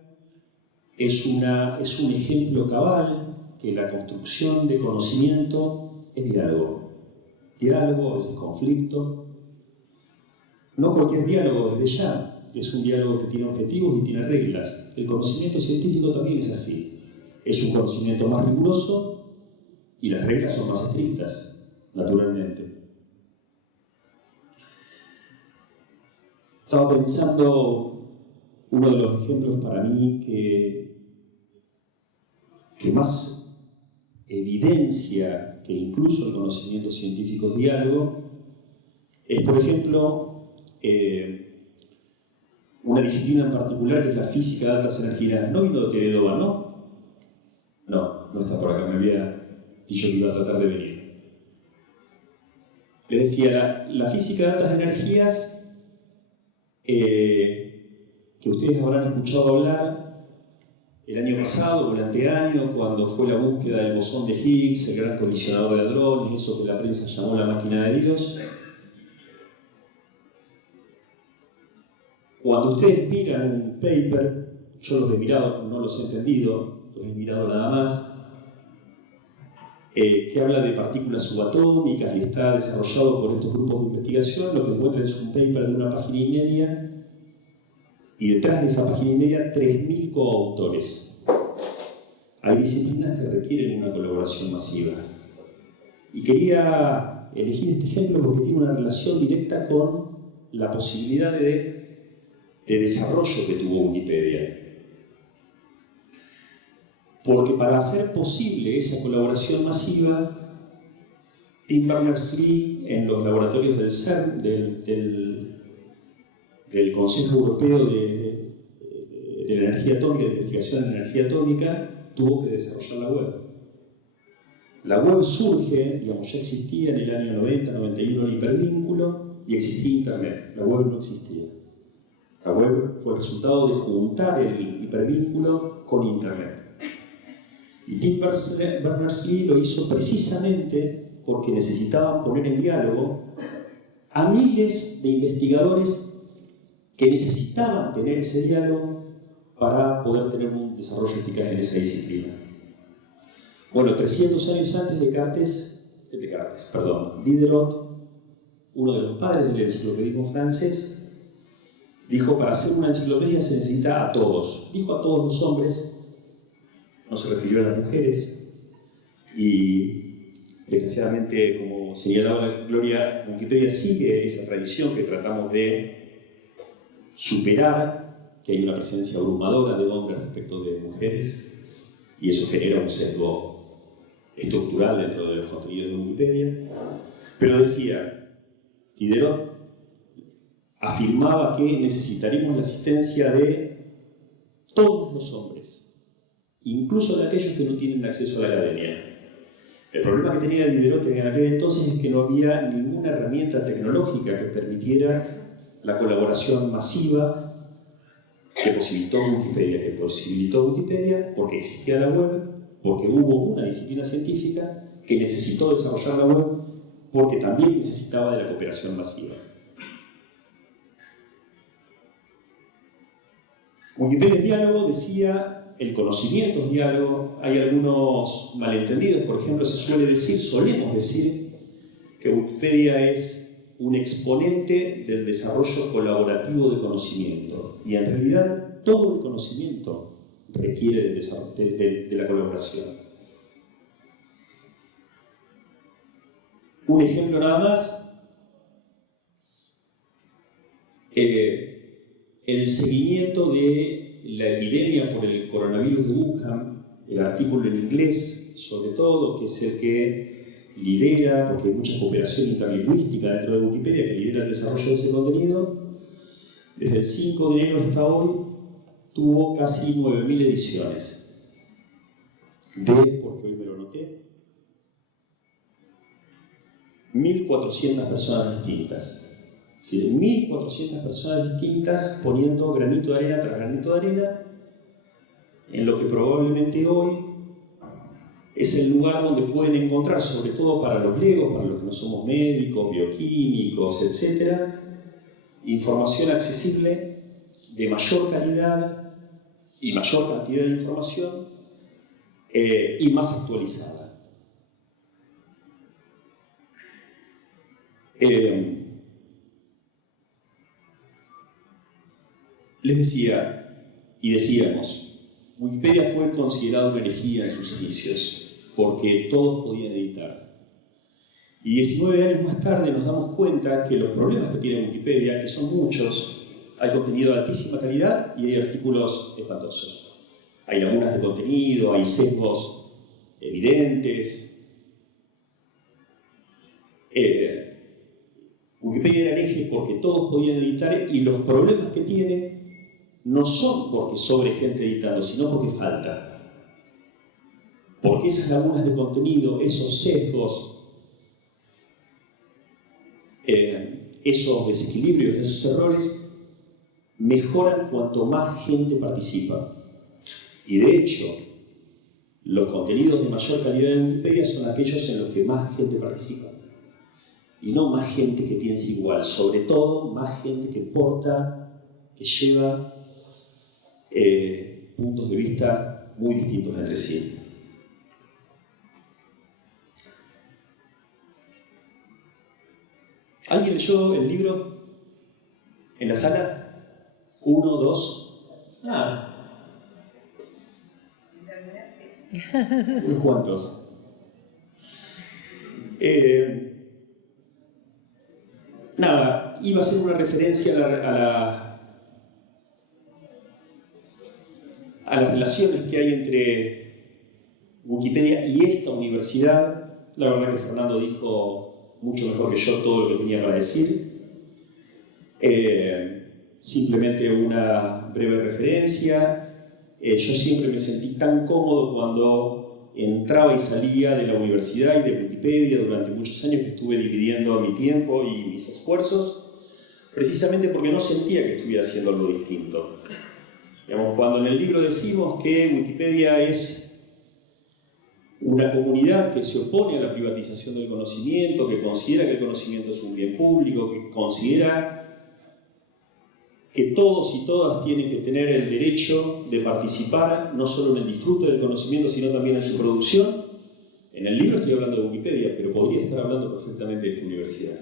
es un ejemplo cabal que la construcción de conocimiento es diálogo. Diálogo, a veces conflicto. No cualquier diálogo desde ya, es un diálogo que tiene objetivos y tiene reglas. El conocimiento científico también es así. Es un conocimiento más riguroso y las reglas son más estrictas, naturalmente. Estaba pensando, uno de los ejemplos para mí que más evidencia que incluso el conocimiento científico es diálogo, es por ejemplo una disciplina en particular que es la física de altas energías. ¿No vino de Teredova, no? No está por acá, me había dicho que iba a tratar de venir. Les decía, la física de altas energías que ustedes habrán escuchado hablar el año pasado o el anteaño, cuando fue la búsqueda del bosón de Higgs, el gran colisionador de hadrones, eso que la prensa llamó la máquina de Dios. Cuando ustedes miran un paper, yo los he mirado, no los he entendido, los he mirado nada más, que habla de partículas subatómicas y está desarrollado por estos grupos de investigación, lo que encuentran es un paper de 1 página y media, y detrás de esa página y media 3.000 coautores. Hay disciplinas que requieren una colaboración masiva. Y quería elegir este ejemplo porque tiene una relación directa con la posibilidad de desarrollo que tuvo Wikipedia. Porque para hacer posible esa colaboración masiva, Tim Berners-Lee, en los laboratorios del CERN, del Consejo Europeo de la Energía Atómica, de Investigación en Energía Atómica, tuvo que desarrollar la web. La web surge, digamos, ya existía en el año 90, 91 el hipervínculo, y existía Internet. La web no existía. La web fue el resultado de juntar el hipervínculo con Internet. Y Tim Berners-Lee lo hizo precisamente porque necesitaban poner en diálogo a miles de investigadores que necesitaban tener ese diálogo para poder tener un desarrollo eficaz en esa disciplina. Bueno, 300 años antes de Diderot, uno de los padres del enciclopedismo francés, dijo: para hacer una enciclopedia se necesita a todos. Dijo a todos los hombres, no se refirió a las mujeres, y desgraciadamente, como señalaba Gloria, Wikipedia sigue esa tradición que tratamos de superar, que hay una presencia abrumadora de hombres respecto de mujeres, y eso genera un sesgo estructural dentro de los contenidos de Wikipedia. Pero decía, Diderot afirmaba que necesitaríamos la asistencia de todos los hombres, incluso de aquellos que no tienen acceso a la academia. El problema que tenía Diderot en aquel entonces es que no había ninguna herramienta tecnológica que permitiera la colaboración masiva que posibilitó Wikipedia, porque existía la web, porque hubo una disciplina científica que necesitó desarrollar la web, porque también necesitaba de la cooperación masiva. Wikipedia es diálogo, decía, el conocimiento es diálogo. Hay algunos malentendidos, por ejemplo, solemos decir que Wikipedia es un exponente del desarrollo colaborativo de conocimiento, y en realidad todo el conocimiento requiere de la colaboración. Un ejemplo nada más: el seguimiento de la epidemia por el coronavirus de Wuhan, el artículo en inglés sobre todo, que es el que lidera, porque hay mucha cooperación interlingüística dentro de Wikipedia que lidera el desarrollo de ese contenido, desde el 5 de enero hasta hoy tuvo casi 9.000 ediciones. Porque hoy me lo noté, 1.400 personas distintas. Es decir, 1.400 personas distintas poniendo granito de arena tras granito de arena en lo que probablemente hoy es el lugar donde pueden encontrar, sobre todo para los legos, para los que no somos médicos, bioquímicos, etc., información accesible de mayor calidad y mayor cantidad de información y más actualizada. Les decía, y decíamos, Wikipedia fue considerada una herejía en sus inicios, porque todos podían editar. Y 19 años más tarde nos damos cuenta que los problemas que tiene Wikipedia, que son muchos, hay contenido de altísima calidad y hay artículos espantosos. Hay lagunas de contenido, hay sesgos evidentes. Wikipedia era hereje porque todos podían editar, y los problemas que tiene no son porque sobre gente editando, sino porque falta. Porque esas lagunas de contenido, esos sesgos, esos desequilibrios, esos errores, mejoran cuanto más gente participa. Y de hecho, los contenidos de mayor calidad de Wikipedia son aquellos en los que más gente participa. Y no más gente que piensa igual, sobre todo más gente que porta, que lleva puntos de vista muy distintos entre sí. ¿Alguien leyó el libro en la sala? 1, 2. Unos cuantos. Nada, iba a ser una referencia a las relaciones que hay entre Wikipedia y esta universidad. La verdad que Fernando dijo mucho mejor que yo todo lo que tenía para decir. Simplemente una breve referencia. Yo siempre me sentí tan cómodo cuando entraba y salía de la universidad y de Wikipedia durante muchos años que estuve dividiendo mi tiempo y mis esfuerzos, precisamente porque no sentía que estuviera haciendo algo distinto. Digamos, cuando en el libro decimos que Wikipedia es una comunidad que se opone a la privatización del conocimiento, que considera que el conocimiento es un bien público, que considera que todos y todas tienen que tener el derecho de participar no solo en el disfrute del conocimiento, sino también en su producción. En el libro estoy hablando de Wikipedia, pero podría estar hablando perfectamente de esta universidad.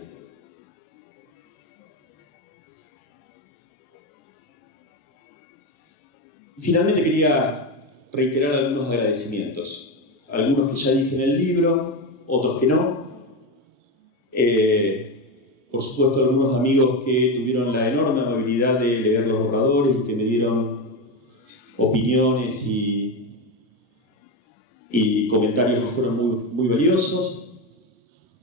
Finalmente quería reiterar algunos agradecimientos. Algunos que ya dije en el libro, otros que no. Por supuesto, algunos amigos que tuvieron la enorme amabilidad de leer los borradores y que me dieron opiniones y comentarios que fueron muy valiosos.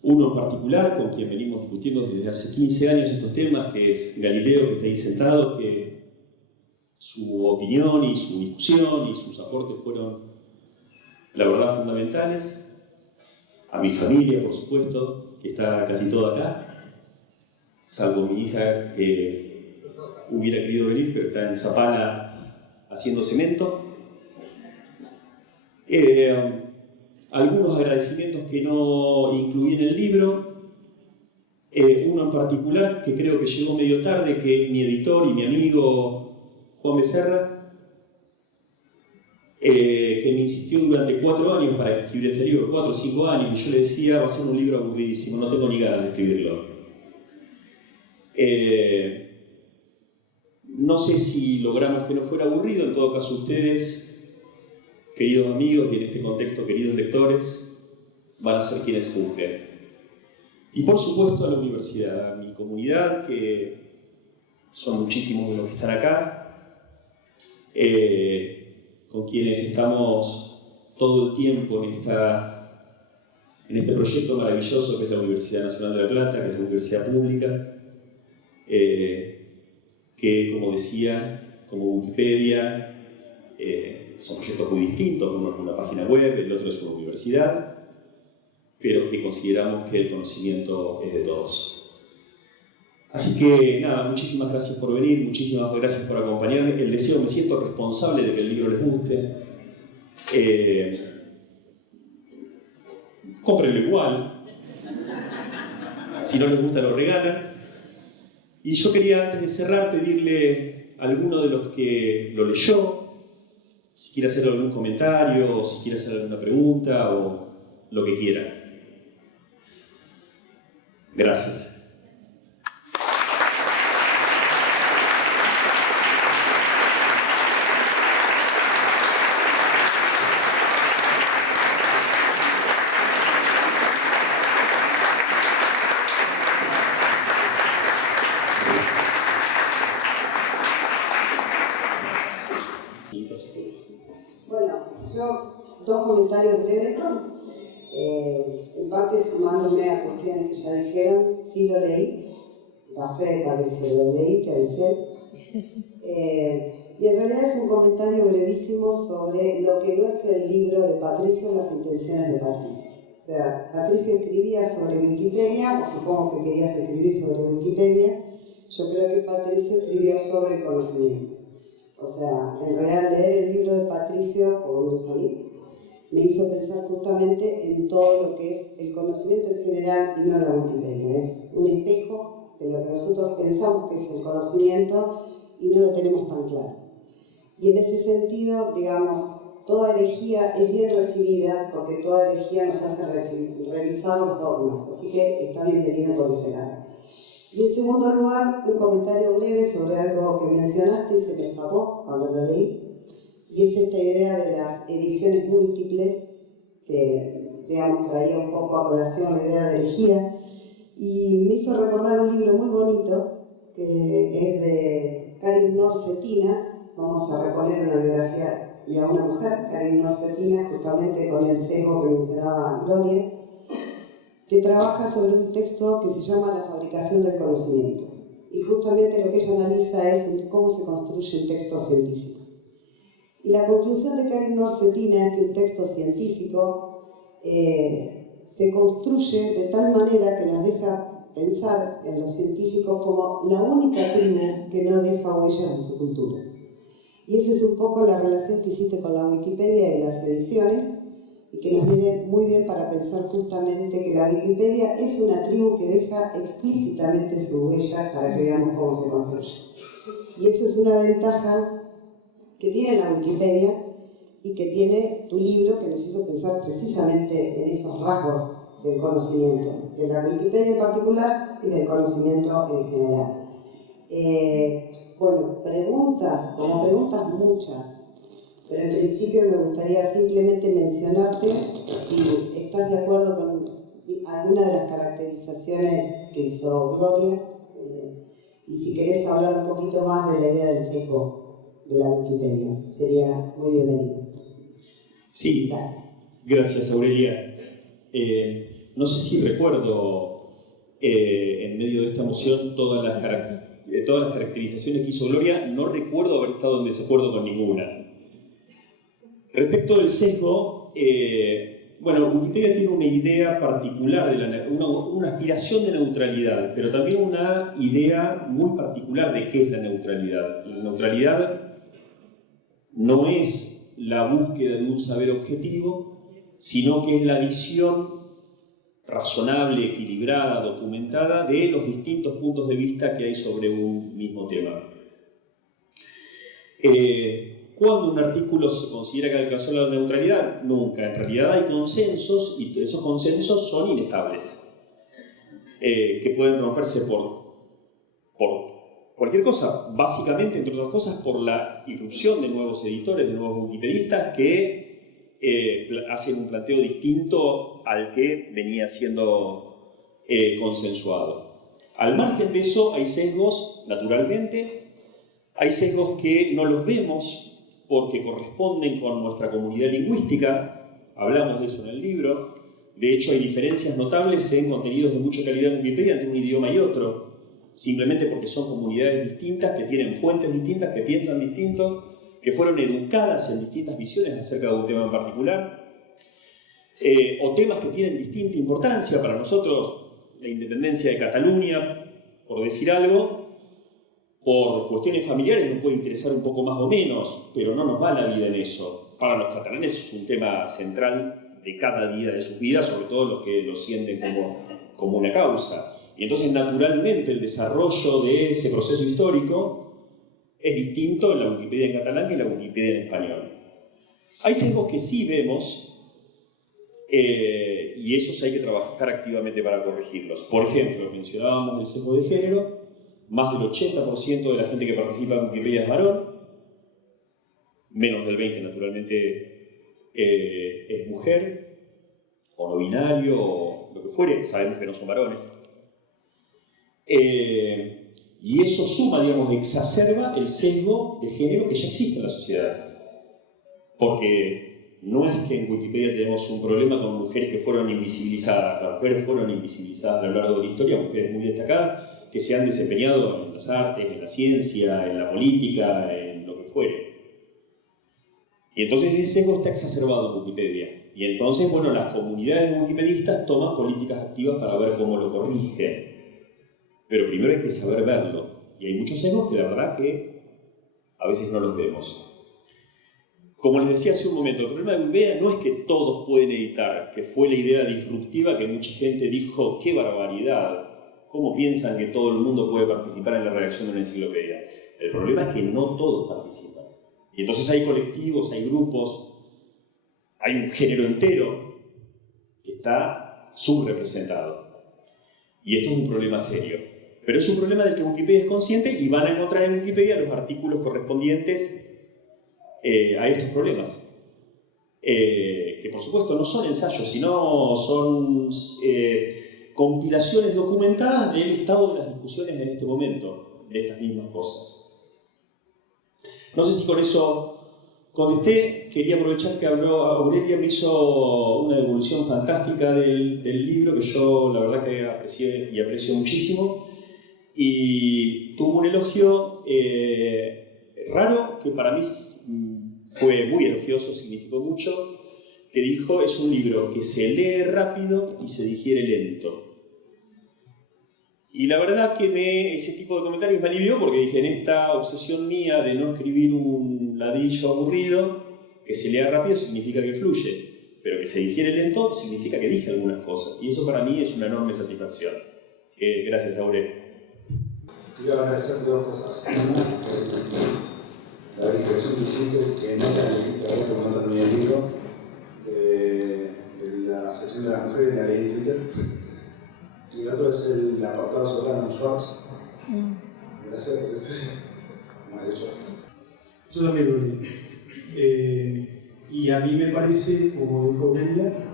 Uno en particular, con quien venimos discutiendo desde hace 15 años estos temas, que es Galileo, que está ahí sentado, que su opinión y su discusión y sus aportes fueron, la verdad, fundamentales. A mi familia, por supuesto, que está casi toda acá, salvo mi hija que hubiera querido venir, pero está en Zapala haciendo cemento. Algunos agradecimientos que no incluí en el libro. Uno en particular que creo que llegó medio tarde, que es mi editor y mi amigo Juan Becerra, que me insistió durante 4 años para escribir este libro, 4 o 5 años, y yo le decía, va a ser un libro aburridísimo, no tengo ni ganas de escribirlo. No sé si logramos que no fuera aburrido, en todo caso ustedes, queridos amigos, y en este contexto, queridos lectores, van a ser quienes juzguen. Y por supuesto a la universidad, a mi comunidad, que son muchísimos de los que están acá, con quienes estamos todo el tiempo en este proyecto maravilloso que es la Universidad Nacional de La Plata, que es la universidad pública, que, como decía, como Wikipedia, son proyectos muy distintos, uno es una página web, el otro es una universidad, pero que consideramos que el conocimiento es de todos. Así que nada, muchísimas gracias por venir, muchísimas gracias por acompañarme. El deseo, me siento responsable de que el libro les guste. Cómprenlo igual. Si no les gusta, lo regalan. Y yo quería, antes de cerrar, pedirle a alguno de los que lo leyó, si quiere hacer algún comentario, o si quiere hacer alguna pregunta, o lo que quiera. Gracias. Dos comentarios breves, en parte sumándome a cuestiones que ya dijeron. Sí lo leí, da fe, Patricio, lo leí, te avisé. Y en realidad es un comentario brevísimo sobre lo que no es el libro de Patricio, las intenciones de Patricio. O sea, Patricio escribía sobre Wikipedia, o supongo que querías escribir sobre Wikipedia. Yo creo que Patricio escribió sobre el conocimiento. O sea, en realidad leer el libro de Patricio, por lo menos a mí, me hizo pensar justamente en todo lo que es el conocimiento en general y no la Wikipedia. Es un espejo de lo que nosotros pensamos que es el conocimiento y no lo tenemos tan claro. Y en ese sentido, digamos, toda herejía es bien recibida porque toda herejía nos hace revisar los dogmas. Así que está bienvenido por ese lado. Y en segundo lugar, un comentario breve sobre algo que mencionaste y se me escapó cuando lo leí. Y es esta idea de las ediciones múltiples, que, digamos, traía un poco a colación la idea de herejía. Y me hizo recordar un libro muy bonito, que es de Karin Nor-Cetina. Vamos a reponer una biografía y a una mujer, Karin Nor-Cetina, justamente con el sesgo que mencionaba Gloria, que trabaja sobre un texto que se llama La fabricación del conocimiento. Y justamente lo que ella analiza es cómo se construye un texto científico. Y la conclusión de Karin Nor-Cetina es que un texto científico se construye de tal manera que nos deja pensar en los científicos como la única tribu que no deja huellas de su cultura. Y esa es un poco la relación que hiciste con la Wikipedia y las ediciones, y que nos viene muy bien para pensar justamente que la Wikipedia es una tribu que deja explícitamente su huella para que veamos cómo se construye. Y eso es una ventaja que tiene la Wikipedia y que tiene tu libro, que nos hizo pensar precisamente en esos rasgos del conocimiento, de la Wikipedia en particular y del conocimiento en general. Bueno, preguntas muchas, pero en principio me gustaría simplemente mencionarte si estás de acuerdo con alguna de las caracterizaciones que hizo Gloria, y si querés hablar un poquito más de la idea del sesgo de la Wikipedia, sería muy bienvenido. Sí, gracias Aurelia. No sé si recuerdo en medio de esta moción todas las caracterizaciones que hizo Gloria, no recuerdo haber estado en desacuerdo con ninguna. Respecto del sesgo, bueno, Wikipedia tiene una idea particular, una aspiración de neutralidad, pero también una idea muy particular de qué es la neutralidad. La neutralidad no es la búsqueda de un saber objetivo, sino que es la visión razonable, equilibrada, documentada de los distintos puntos de vista que hay sobre un mismo tema. ¿Cuándo un artículo se considera que alcanzó la neutralidad? Nunca. En realidad hay consensos y esos consensos son inestables, que pueden romperse por cualquier cosa, básicamente, entre otras cosas, por la irrupción de nuevos editores, de nuevos wikipedistas que hacen un planteo distinto al que venía siendo consensuado. Al margen de eso, hay sesgos, naturalmente, hay sesgos que no los vemos porque corresponden con nuestra comunidad lingüística, hablamos de eso en el libro. De hecho, hay diferencias notables en contenidos de mucha calidad en Wikipedia entre un idioma y otro, simplemente porque son comunidades distintas, que tienen fuentes distintas, que piensan distinto, que fueron educadas en distintas visiones acerca de un tema en particular, o temas que tienen distinta importancia. Para nosotros, la independencia de Cataluña, por decir algo, por cuestiones familiares nos puede interesar un poco más o menos, pero no nos va la vida en eso. Para los catalanes es un tema central de cada día de sus vidas, sobre todo los que lo sienten como una causa. Y entonces, naturalmente, el desarrollo de ese proceso histórico es distinto en la Wikipedia en catalán que en la Wikipedia en español. Hay sesgos que sí vemos, y esos hay que trabajar activamente para corregirlos. Por ejemplo, mencionábamos el sesgo de género. Más del 80% de la gente que participa en Wikipedia es varón, menos del 20% naturalmente es mujer, o no binario, o lo que fuere, sabemos que no son varones. Y eso suma, digamos, exacerba el sesgo de género que ya existe en la sociedad. Porque no es que en Wikipedia tenemos un problema con mujeres que fueron invisibilizadas. Las mujeres fueron invisibilizadas a lo largo de la historia, mujeres muy destacadas, que se han desempeñado en las artes, en la ciencia, en la política, en lo que fuere. Y entonces ese sesgo está exacerbado en Wikipedia. Y entonces, bueno, las comunidades de wikipedistas toman políticas activas para ver cómo lo corrigen. Pero primero hay que saber verlo. Y hay muchos sesgos que la verdad que a veces no los vemos. Como les decía hace un momento, el problema de Wikipedia no es que todos pueden editar, que fue la idea disruptiva que mucha gente dijo, ¡qué barbaridad! ¿Cómo piensan que todo el mundo puede participar en la redacción de una enciclopedia? El problema es que no todos participan. Y entonces hay colectivos, hay grupos, hay un género entero que está subrepresentado. Y esto es un problema serio. Pero es un problema del que Wikipedia es consciente y van a encontrar en Wikipedia los artículos correspondientes a estos problemas. Que por supuesto no son ensayos, sino son compilaciones documentadas del estado de las discusiones en este momento, de estas mismas cosas. No sé si con eso contesté. Quería aprovechar que Aurelia me hizo una devolución fantástica del libro, que yo la verdad que aprecié y aprecio muchísimo, y tuvo un elogio raro, que para mí fue muy elogioso, significó mucho, que dijo: es un libro que se lee rápido y se digiere lento. Y la verdad que ese tipo de comentarios me alivió, porque dije, en esta obsesión mía de no escribir un ladrillo aburrido, que se lea rápido significa que fluye, pero que se digiere lento significa que dije algunas cosas, y eso para mí es una enorme satisfacción. Así que gracias, Aure. Quiero agradecer dos cosas. Una, la discreción que hiciste, que nota en el libro, que no terminé el libro, de la sección de las mujeres, la leí en Twitter. Y el otro es el apartado sobre Arnold Schwartz. Gracias por esto. Yo también lo leí. Y a mí me parece, como dijo Julia,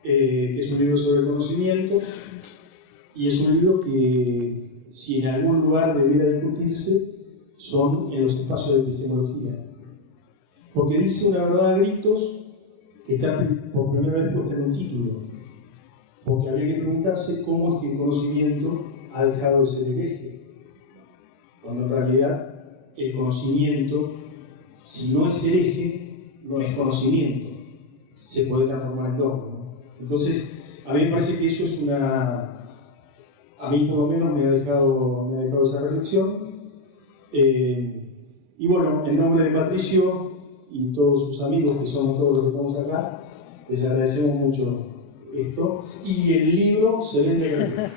que es un libro sobre el conocimiento y es un libro que, si en algún lugar debiera discutirse, son en los espacios de epistemología. Porque dice una verdad a gritos que está por primera vez puesta en un título. Porque habría que preguntarse cómo es que el conocimiento ha dejado de ser el eje. Cuando en realidad el conocimiento, si no es el eje, no es conocimiento. Se puede transformar en dogma, ¿no? Entonces, a mí me parece que eso es una... A mí por lo menos me ha dejado esa reflexión. Y bueno, en nombre de Patricio y todos sus amigos, que somos todos los que estamos acá, les agradecemos mucho esto. Y el libro se vende gratis.